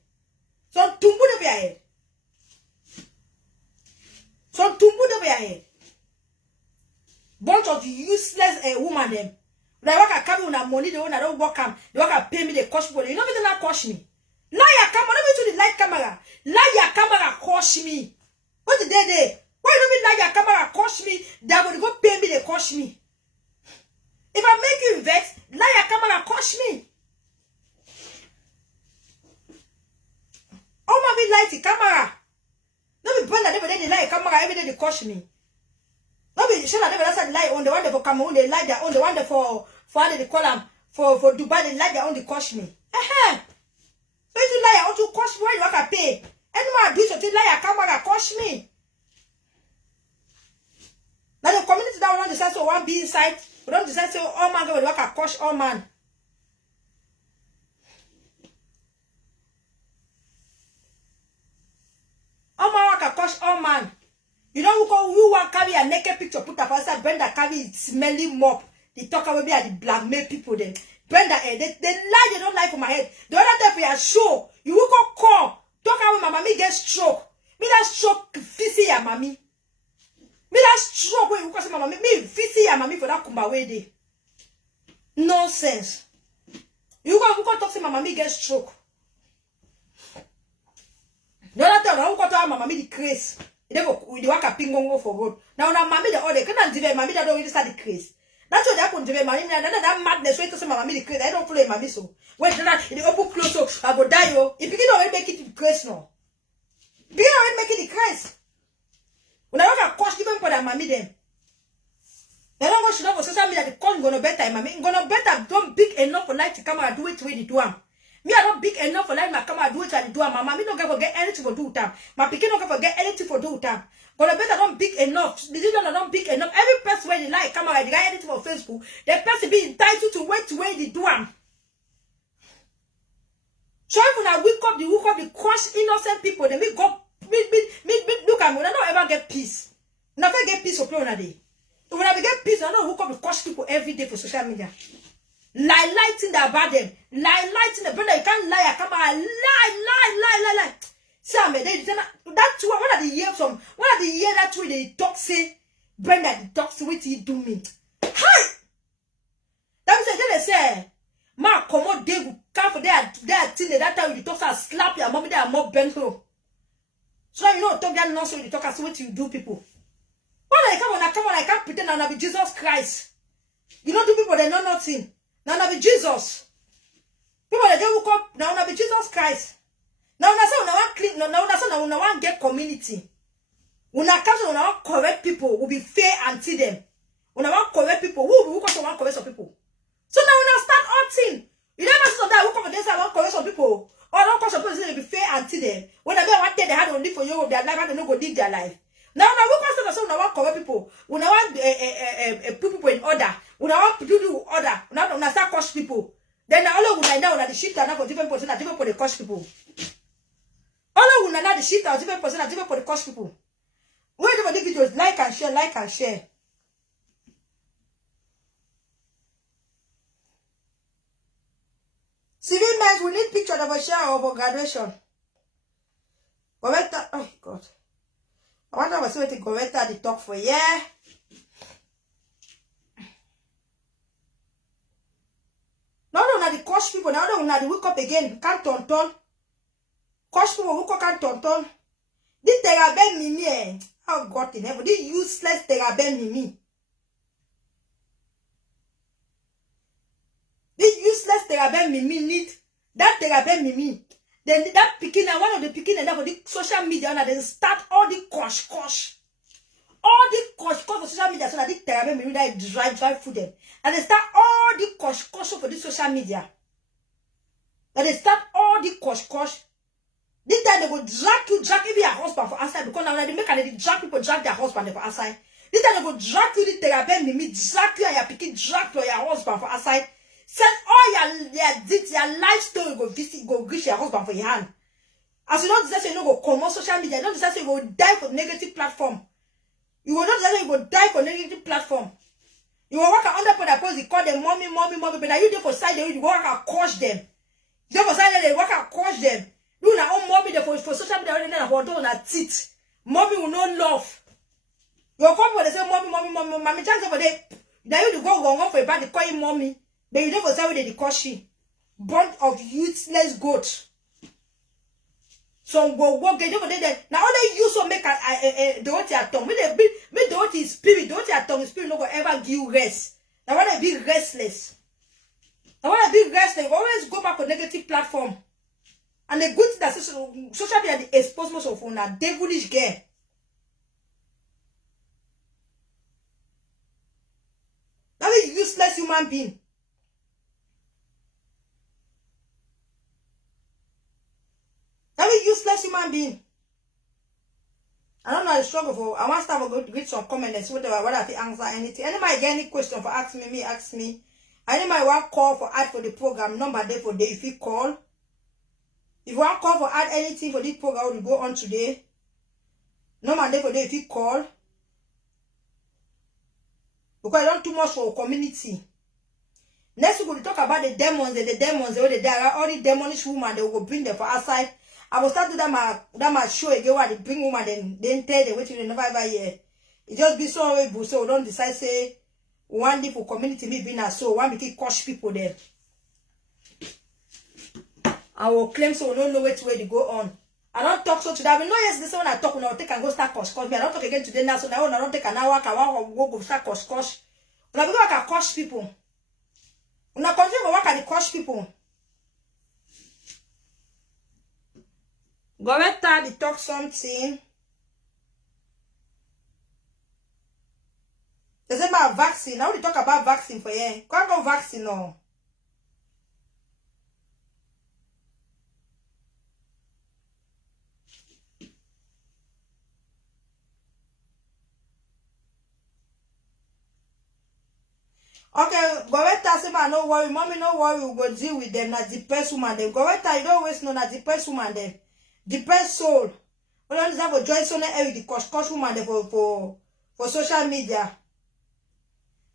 So tumbu of your head. So tumbu of your head. Bunch of useless woman them. When I work at coming with money, the one I don't work am, they work at pay me the cost money. You know me they not cost me. Now your camera, don't be to the light camera. Now your camera cost me. What did they do? Why don't me like your camera cost me? They are going to go pay me, they cost me. If I make you vex, now your camera cost me. Oh my, be light the camera. Don't be burn that every day they light camera, every day they cost me. Don't be sure that never that's the light on the one for Cameroon, they light their own, the one for how they call them, for Dubai, they light their own, they cost me. So if you lie, I want to cost me, why you want to pay? Anyone do something, lie your camera cost me. Now the community that will not decide so one be inside, we don't decide so all man go work at cost all man. All man can cost all man. You know who want carry a naked picture, put up outside, Brenda carry smelly mop. They talk about me and the blackmail people then. Brenda, they lie, they don't lie for my head. The other time for your show, you will go call, talk about my mommy get stroke. Me that stroke, fisi ya mommy. Me that stroke, when you call my mommy, me fisi ya mommy for that kumba way day. Nonsense. You go talk to my mommy get stroke. The other time, I will talk to my mommy the craze. They go with the waka pingongo for road. Now mommy the other can't give mommy that don't really start the craze. That's what happened to me, mommy. That madness way to say mommy the craze. I don't follow mommy so. When the open close so I go die yo. If you don't make it the craze no. If you don't make it the craze. When I want to cost even for that mommy then. They don't go should have social media the con gonna better mommy. Gonna better don't big enough for life to come and do it with the do am. Me are not big enough for like my camera do it and do it. My mommy don't get anything for do time. My pikin don't forget anything for do time. But the better don't big enough. The children are not big enough. Every person when they like camera, they got anything for Facebook. The person be entitled to wait they do them. So if when I wake up the crush innocent people, they make go look at me. I don't ever get peace. Never get peace of play on a day. When I get peace, I don't hook up the crush people every day for social media. Lighting about them. Lighting the brother. You can't lie. Come on. Lie. See, that's what are the years from? What are the years that way they talk say? Brenda, the talk say what you do me. Hi. That means they say, ma come on, they will come for their thing. That time you talk say slap your mommy. They are more bent so. So you know talk that nonsense. You talk as what you do people. When I come on, I can't pretend I'll be Jesus Christ. You know, two people they know nothing. Now be Jesus. People they woke up now be Jesus Christ. Now that's how one clean. Now that's how one get community. When I come to correct people will be fair and see them. When I want correct people, who come to one correct some people. So now when I start outing, you never see that who come to this I want correct some people. Or I don't come some people say they be fair and see them. When I want they had to live for you their life, I don't know go live their life. Now we come to say one correct people. When I want put people in order. When I want to do order, now I start cost people. Then all of now the shift are now for different person, different for the cost people. All of now the shift are different person, different for the cost people. Wait for the videos, like and share. Civil men, we need picture of a share of a graduation. Correct. Oh God. I wonder if I to correct the talk for yeah. Now the coach people, now they wake up again, can't turn. Coach people wake up can't turn. This teraben mimi eh. Oh God in heaven, this useless teraben mimi. This useless teraben mimi need that teraben mimi. Then that picking and one of the picking and that for the social media and then start all the kosh. All the kosh for social media so that the teraben mimi that drive through them. And they start all the kosh for the social media. And they start all the kosh. This time they go drag even your husband for outside because now they make and they drag their husband for outside. This time they go drag you the teraben mimi, drag you and your picking, drag your husband for outside. Send all your life story go reach your husband for your hand. As you don't decide you go come on social media, you don't decide you go die for negative platform. You will not decide you go die for negative platform. You will work under for that post, you call them mommy, but now you there for side you work and crush them. You there for side they work and crush them. You now own mommy there for social media already now for don't teeth. Mommy will not love. You will come for the say mommy chance for the now you go for a bad call him mommy. But you never say they call she. Bunch of useless goats. So go get over there. Now only you so make the what your tongue. Make the what is spirit. The what your tongue spirit no go ever give rest. Now when I be restless. Always go back to negative platform. And the good thing that social media the expose most of una devilish girl. That is useless human being. Useless human being. I don't know how to struggle for. I want to start to read some comments. Whatever, I have to answer anything. Anybody get any question for ask me, ask me. Anybody want call for add for the program number there for day if you call. If you want call for add anything for this program, we go on today. No man, for if you call. Because I don't too much for community. Next week, we'll talk about the demons, all the demonish woman, they will bring them for outside. I will start to that show again where they bring woman, then tell them what you never ever hear. It just be so horrible, so don't decide, say, one day for community, me being a so, one because coach people there. I will claim so we don't know which way to go on. I don't talk so today. I mean, no, yes, this one I talk when I take and go start cosh. Me, I don't talk again today now, so now I don't take an hour, I go start cosh. When I go, I can cosh people. When I continue to work at the cosh people. Goretta, they talk something. They say about vaccine. Now they talk about vaccine for you. Can't go vaccine now. Okay, Goretta say, man, no worry. Mommy, no worry. We'll go deal with them. Not depressed woman. Them. Goretta, you don't always know that depressed woman. Them. Depressed soul. We don't have to join Sonny Eric, the coach woman them for social media.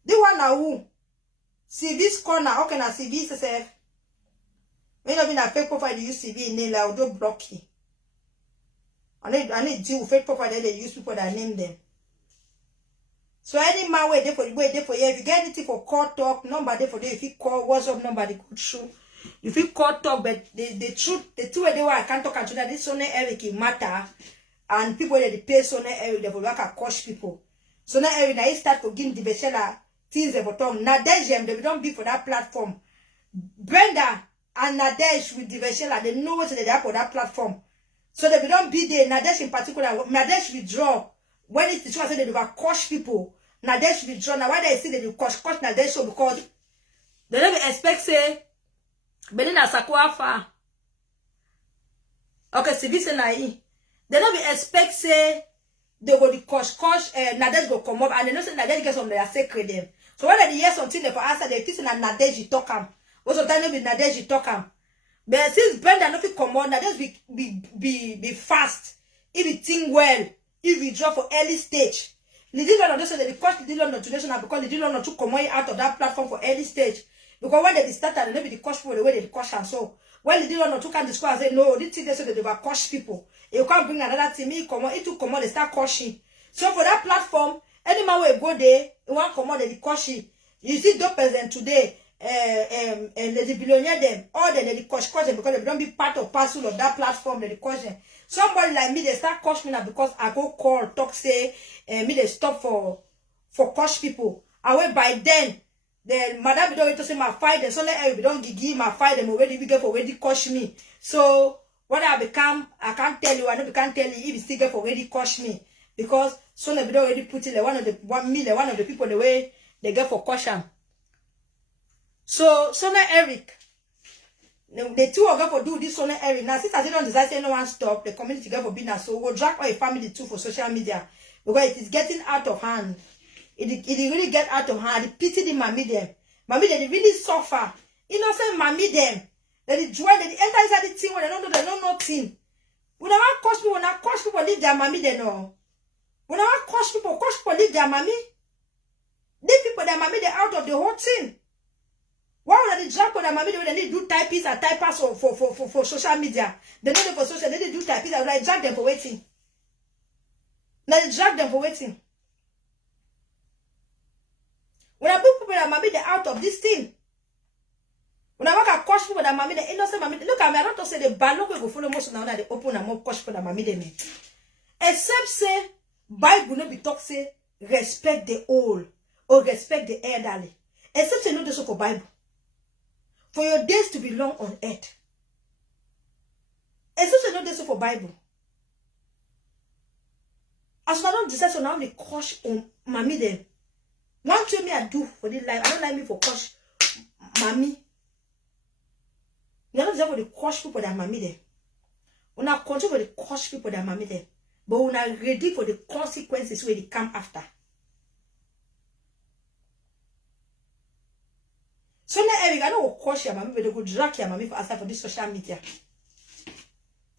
The one now who? See this corner. Okay, now see this self. When you have been a fake profile, you use CV name. I will do block you. I need deal with fake profile. They use people that name them. So any man wait there for you, if you get anything for call talk, number there for you, if you call WhatsApp number, they could show. If you call talk, but the truth, the two way they were I can't talk and that this Sonny Eric it matter, and people that they pay Sonny Eric they will work at coach people. Sonny Eric now he start to give the Bechela things they bottom. Nadej they don't be for that platform. Brenda and Nadej with the Bechela they know what they have for that platform. So they don't be there. Nadej in particular, Nadej withdraw when it's the truth they will coach people. Nadej withdraw. Now why they say they will coach Nadej show because they don't expect say Benin Asakwa fa. Okay, see this na They don't expect say they go the coach Nadej go come up and they know say Nadej get some their sacred them. So when they hear something they for answer they think na Nadej talk am. Also time with Nadej talk am. But since Brenda no fit come on, Nadej be fast. If he think well, if he draw for early stage. The deal on this they coach the deal on today now because the deal on to come out of that platform for early stage. Because when they started, they be the coach for the way they coach and so when the deal on to can discuss and say no, this thing they say they will coach people. You can't bring another team, it to come on, they start coaching. So for that platform, any man will go there, you want come on, they coaching. You see those present today, the billionaire them, all they coach them because they don't be part of parcel of that platform, they coach them. Somebody like me, they start coach me now because I go call, talk, say, me they stop for coach people. I went by then madam don't to say my fight them, so let we don't give my fight them already, we get for already coach me. So what I become, I can't tell you, I know can't tell you if you still get for already coach me. Because so they don't already put it like one of the people the way they get for caution. So Sonny Eric, the two of them for do this Sonny Eric. Now since I didn't decide say no one stop, the community get for business. So we'll drag our family too for social media. Because it is getting out of hand. It really get out of hand. It pity the mommy them. Mommy they really suffer. Innocent mommy them. They join, they enter inside the team when they don't know nothing. When I want coach people, when I coach people leave their mommy they know. When I want coach people leave their mommy. Leave people their mommy they out of the whole thing. Why would they drag for their mommy they need to do typists and typers for social media? They know them for social, they need to do typists and like drag them for waiting. Now they drag them for waiting. When I put people that mommy they out of this thing. When I work at coach people that mommy they innocent mommy, look at me, I don't say the bad look go follow most now that they open and more coach people that mommy they make. Except say Bible no be talk say respect the old or respect the elderly. Except say no do so for Bible. For your days to be long on earth. Except say no do so for Bible. As I don't decide so now they coach on mommy them. One thing me I do for this life, I don't like me for coach mommy. You don't deserve for the coach people that mommy them. When I control for the coach people that mommy them. But when I ready for the consequences where they come after. So now Eric, I don't coach your mommy, but they go drag your mommy for answer for this social media.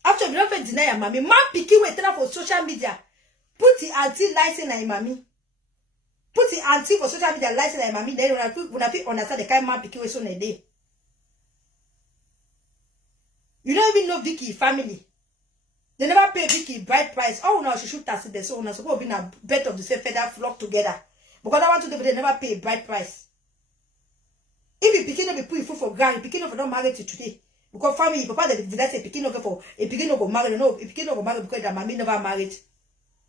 After you don't deny your mommy, man picking with for social media. Put the auntie license and mommy. Put the auntie for social media license and mommy. Then when I understand the kind of man picking so a day. You don't even know Vicky family. They never pay Vicky bride price. Oh no, she should tax it. So no, supposed to be a bet of the same feather flock together. Because I want to do, they never pay bride price. If you begin to be put food for grand, you begin to not marry to today. Because family, papa, they say begin to for a begin to go marry. No, a begin to go marry because the mommy never married.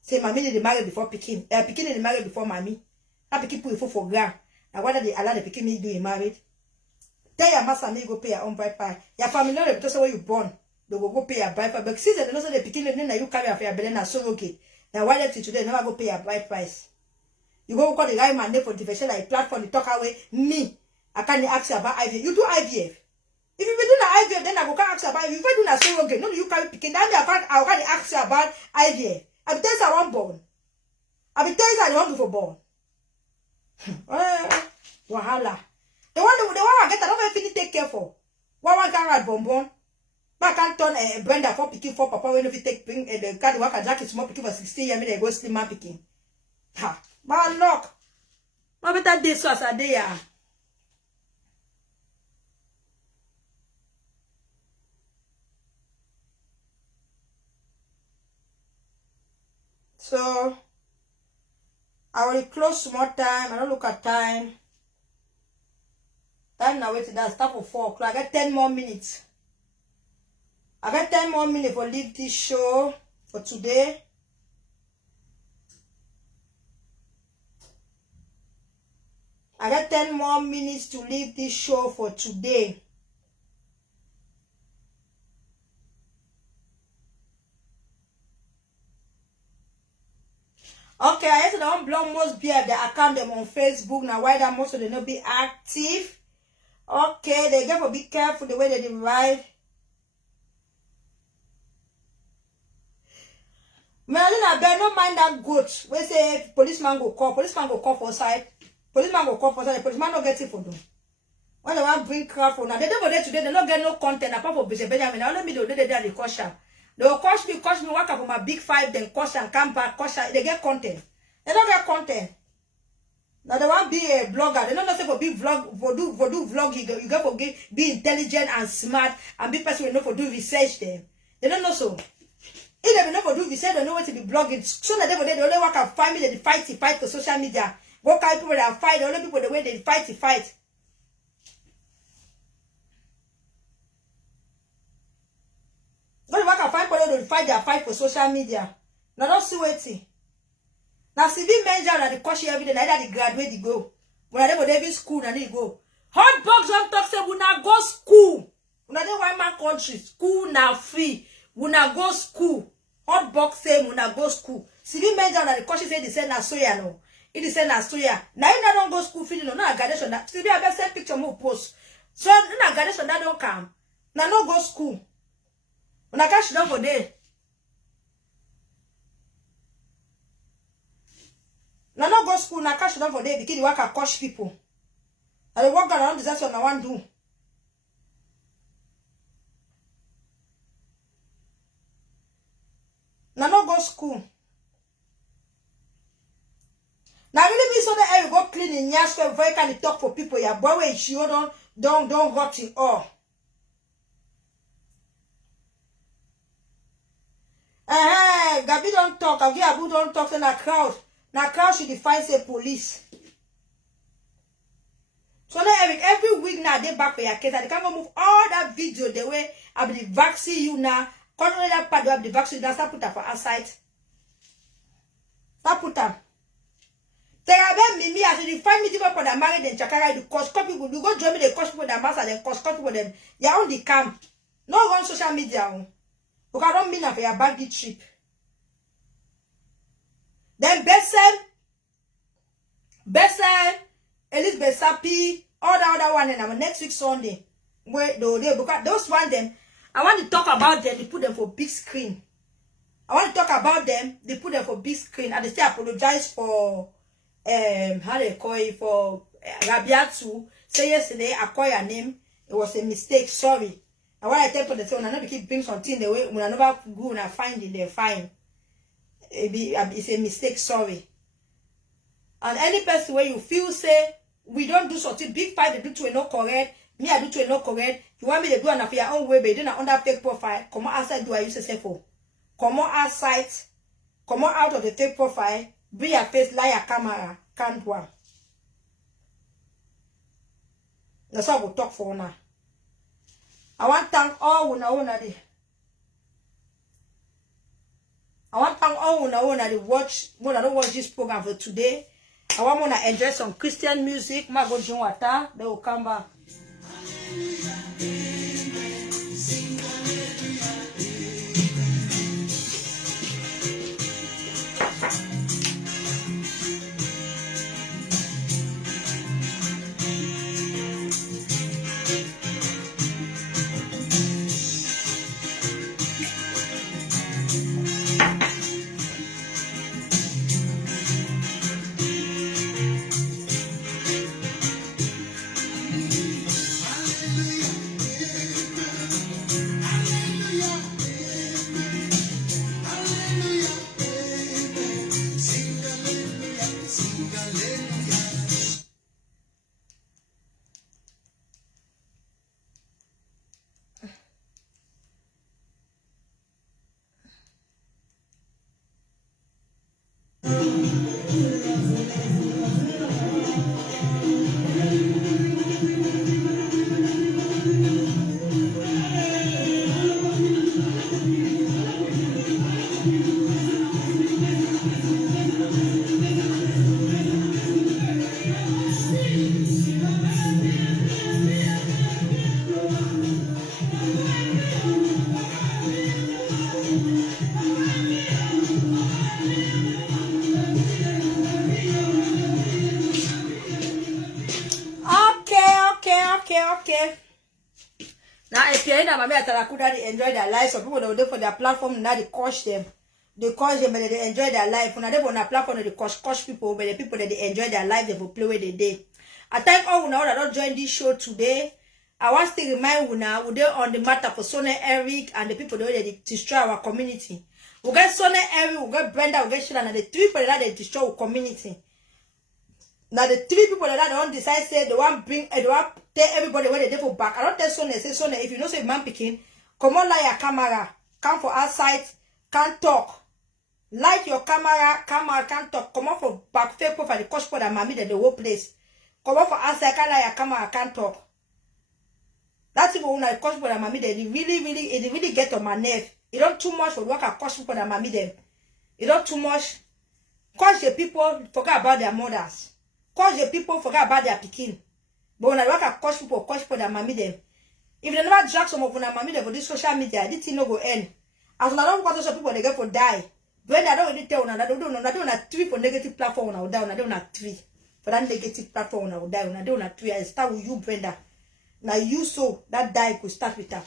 Say mommy need to marry before picking. Picking need to marry before mommy. I begin put food for grand. Now whether they allow the picking me do married. Tell your master me go pay your own bride price. Your family know because where you born. They will go pay your bride price. But since they know they picking then you carry your belly na so okay. Now why that today never go pay your bride price? You go call the right man for differential like platform, you talk away. Me, I can't ask you about IVF. You do IVF. If you do the IVF, then I go ask you about IVF. If you do not say okay, no, you can't pick it. Then I can't ask you about IVF. I be telling you I want born. I be telling you I want to born. Wahala. The one I get, I don't even take care for. One can ride bonbon. I can't turn a Brenda for picking for papa when you take bring the card work and jacket small picking for 16 years, they go slim man picking. Ha. Bad luck. My better day so as a day. So I will close more time. I don't look at time. Time now waiting. That's start for 4 o'clock. I got 10 more minutes. I got 10 more minutes for leave this show for today. I got 10 more minutes to leave this show for today. Okay, I used to don't block most be at the account them on Facebook. Now why that most of them not be active? Okay, they get to be careful the way they divide. I better not mind that goat. We say policeman go call for side. Policeman go call for side. The policeman not get it for them. When they want bring crap for now, they don't go there today. They don't get no content apart from Bishop Benjamin. I don't mean they there the caution. They will cost me work up for my big 5, then caution, come back, caution. They get content. They don't get content. Now they want to be a blogger. They don't know say for big vlog, for do vlogging. You get for be intelligent and smart and be person will know for do research them. They don't know so. If they know for do research, they know what to be blogging. So that they only work at family, they fight for social media. What kind of people that fight? The only people the way they fight. When work at people they fight their fight for social media. Now don't see waiting. Now civil men that the course every day, neither the graduate they go. When they go David school, and they go. Hot box don't talk say we not go school. We not one man country. School now free. We not go school. Hot box say we not go school. Civil men that the course say they say na soya no. It is say na soya. Now you don't go school feeling no graduation. That civil I send picture more post. So na graduation that don't come. Now no go school. When I catch down for day. Now no go school, now catch down for day because they work at coach people. And they walk around disaster and I want to do. Now no go school. Now really me so that I go clean in your sweat before you can talk for people. Your boy way you don't rot in all. Gabi don't talk. Abu don't talk in a crowd. Now crowd should define say police. So now every week now they back for your case and they can go move all that video the way I be the vaccine you now. Control that part of the vaccine now start put that for outside. Start put that. Tell about me as you find me people that married in Chakara, the cost copy people. You go join me the cost people that master then cost copy people them. You on the camp. No on social media. Because I don't mean that for your baggy trip. Then Bessel, Elizabeth Sapi, all the other one, and next week Sunday. Where because those one them, I want to talk about them, they put them for big screen. I want to talk about them, they put them for big screen, and they say apologize for how they call it for Rabiatu. Say yesterday I call your name, it was a mistake, sorry. And when I tell people the phone, I never keep bring something the way when I never go and I find it, they fine. it's a mistake, sorry. And any person where you feel say we don't do something big fight, they do to a no correct, me I do to a no correct, you want me to do an of your own way, but you do not under fake profile, come on outside, do I use a for? Come on outside, come on out of the fake profile, bring your face, lie your camera, can't one. That's how we'll talk for now. I want to thank all una I want to thank all una watch when I don't watch this program for today. I want to enjoy some Christian music. Ma go drink water. They will come back. Okay. Now, if you're in a mammy at Talakuda, they enjoy their life. Some people, they for their platform, now they coach them. They coach them, but they enjoy their life. When they on a platform, they coach people, but the people that they enjoy their life, they will play with the day. I thank all who that don't join this show today. I want to remind you now, we're on the matter for Sonny Eric and the people that destroy our community. We get Sonny Eric, we get Brenda, we get Sheila, and the three people that they destroy our community. Now the three people that don't decide say they want bring they want tell everybody where they for back. I don't tell Sonny, say Sonny, if you know say man picking, come on light your camera, come for outside, can't talk. Light your camera, can't talk. Come on for back fake for the coach for the mommy the whole place. Come on for outside, can't light your camera, can't talk. That's even when I coach for the mommy they really get on my nerve. It don't too much for work I coach for the mommy them. It don't too much. Cause the people forget about their mothers. Cause the people forget about their picking. But when I work at coach for their mommy them. If they never drag some of their mommy them for this social media, this thing no go end. As when I don't got some people they get for die. When I don't really tell I don't a 3 for negative platform I will die, I don't a 3. For that negative platform I will die, I don't a 3. I start with you, Brenda. Now you so that die could start with her.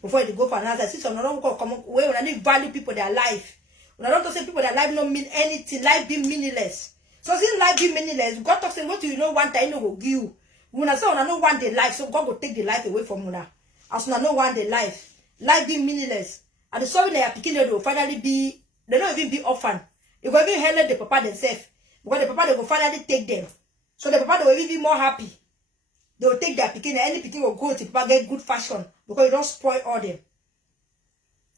Before you go for another, see some don't come away when I need value people their life. When I don't say people their life don't mean anything, life be meaningless. So since life be meaningless, God talks saying what you know one time no go give you. When I say when I know one day life, so God will take the life away from you. As when I know one day life be meaningless. And the sorry they are picking they will finally be, they don't even be orphan. They will even help the papa themselves. Because the papa they will finally take them. So the papa they will even be more happy. They will take their picking, any picking will go to papa get good fashion. Because you don't spoil all them.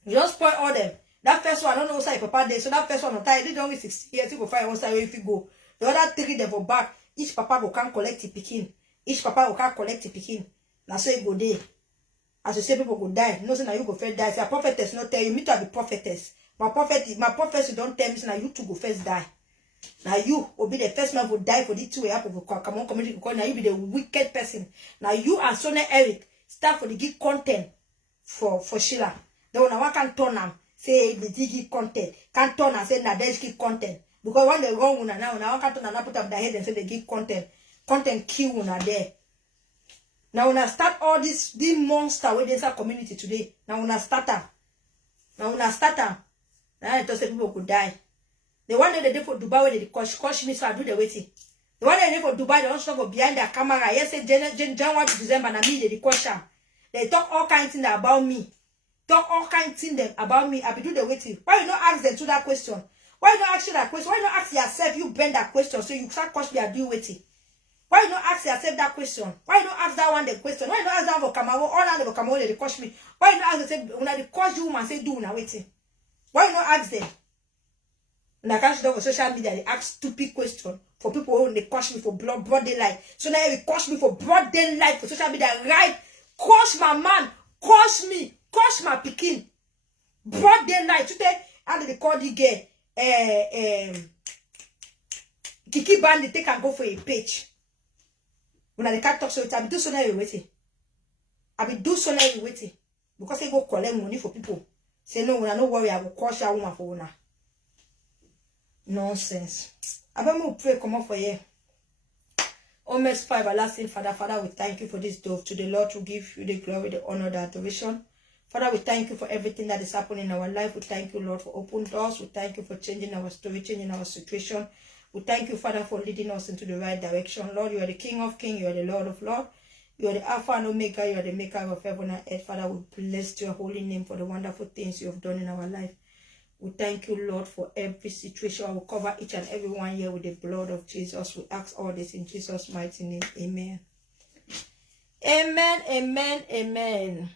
You don't spoil all them. That first one, I don't know what's papa there. So that first one, they don't wait 60 years, you go find one side where if you go. The other 3 they go back. Each papa will come collect the picking. Each papa will come collect the picking. Now so you go there. As you say, people go die. No, say now you go first die. Say a prophetess not tell you. Me to be prophetess. My prophetess don't tell me. Say now you two go first die. Now you will be the first man who die for the 2 years of come on community. Now you be the wicked person. Now you and Sonny Eric start for the give content for Sheila. Then when I can turn them, say the give content. Can't turn and say now there's give content. Because when they wrong una now I can't turn and put up their head and say they give content. Content kill una there. Now when I start all this big monster with this community today. Now when I start them. Now I just say people could die. The one that they did for Dubai where they coach me so I do the waiting. The one that they did for Dubai, they also go behind their camera. Yes, January to December, and me, they coach them. They talk all kinds of things about me. Talk all kinds of things about me. I be do the waiting. Why you not ask them to that question? Why you not ask you that question? Why you not ask yourself, you bend that question, so you start question you are doing with it? Why you not ask yourself that question? Why you not ask that one the question? Why you not ask that for Kamaro? All that for Kamaro, they cost me. Why you not ask yourself, when they cost you, man, say, do now, waiting. Why you not ask them? And I can't for social media, they ask stupid question for people who they cost me for broad daylight. So now it cost me for broad daylight for social media, right? Cost my man, cost me, cost my pikin. Broad daylight. Today, how did they call the girl? Kiki Band, they take and go for a page. When they can't talk so I be do so now you waiting. I be do so now you waiting. Because they go collect money for people. Say no, when I no worry, I will cost your woman for now. Nonsense. I will pray come up for you. Almost 5 everlasting Father. Father, we thank you for this day. To the Lord to give you the glory, the honor, the adoration. Father, we thank you for everything that is happening in our life. We thank you, Lord, for open doors. We thank you for changing our story, changing our situation. We thank you, Father, for leading us into the right direction. Lord, you are the King of Kings. You are the Lord of Lords. You are the Alpha and Omega. You are the maker of heaven and earth. Father, we bless your holy name for the wonderful things you have done in our life. We thank you, Lord, for every situation. I will cover each and every one here with the blood of Jesus. We ask all this in Jesus' mighty name. Amen. Amen, amen, amen.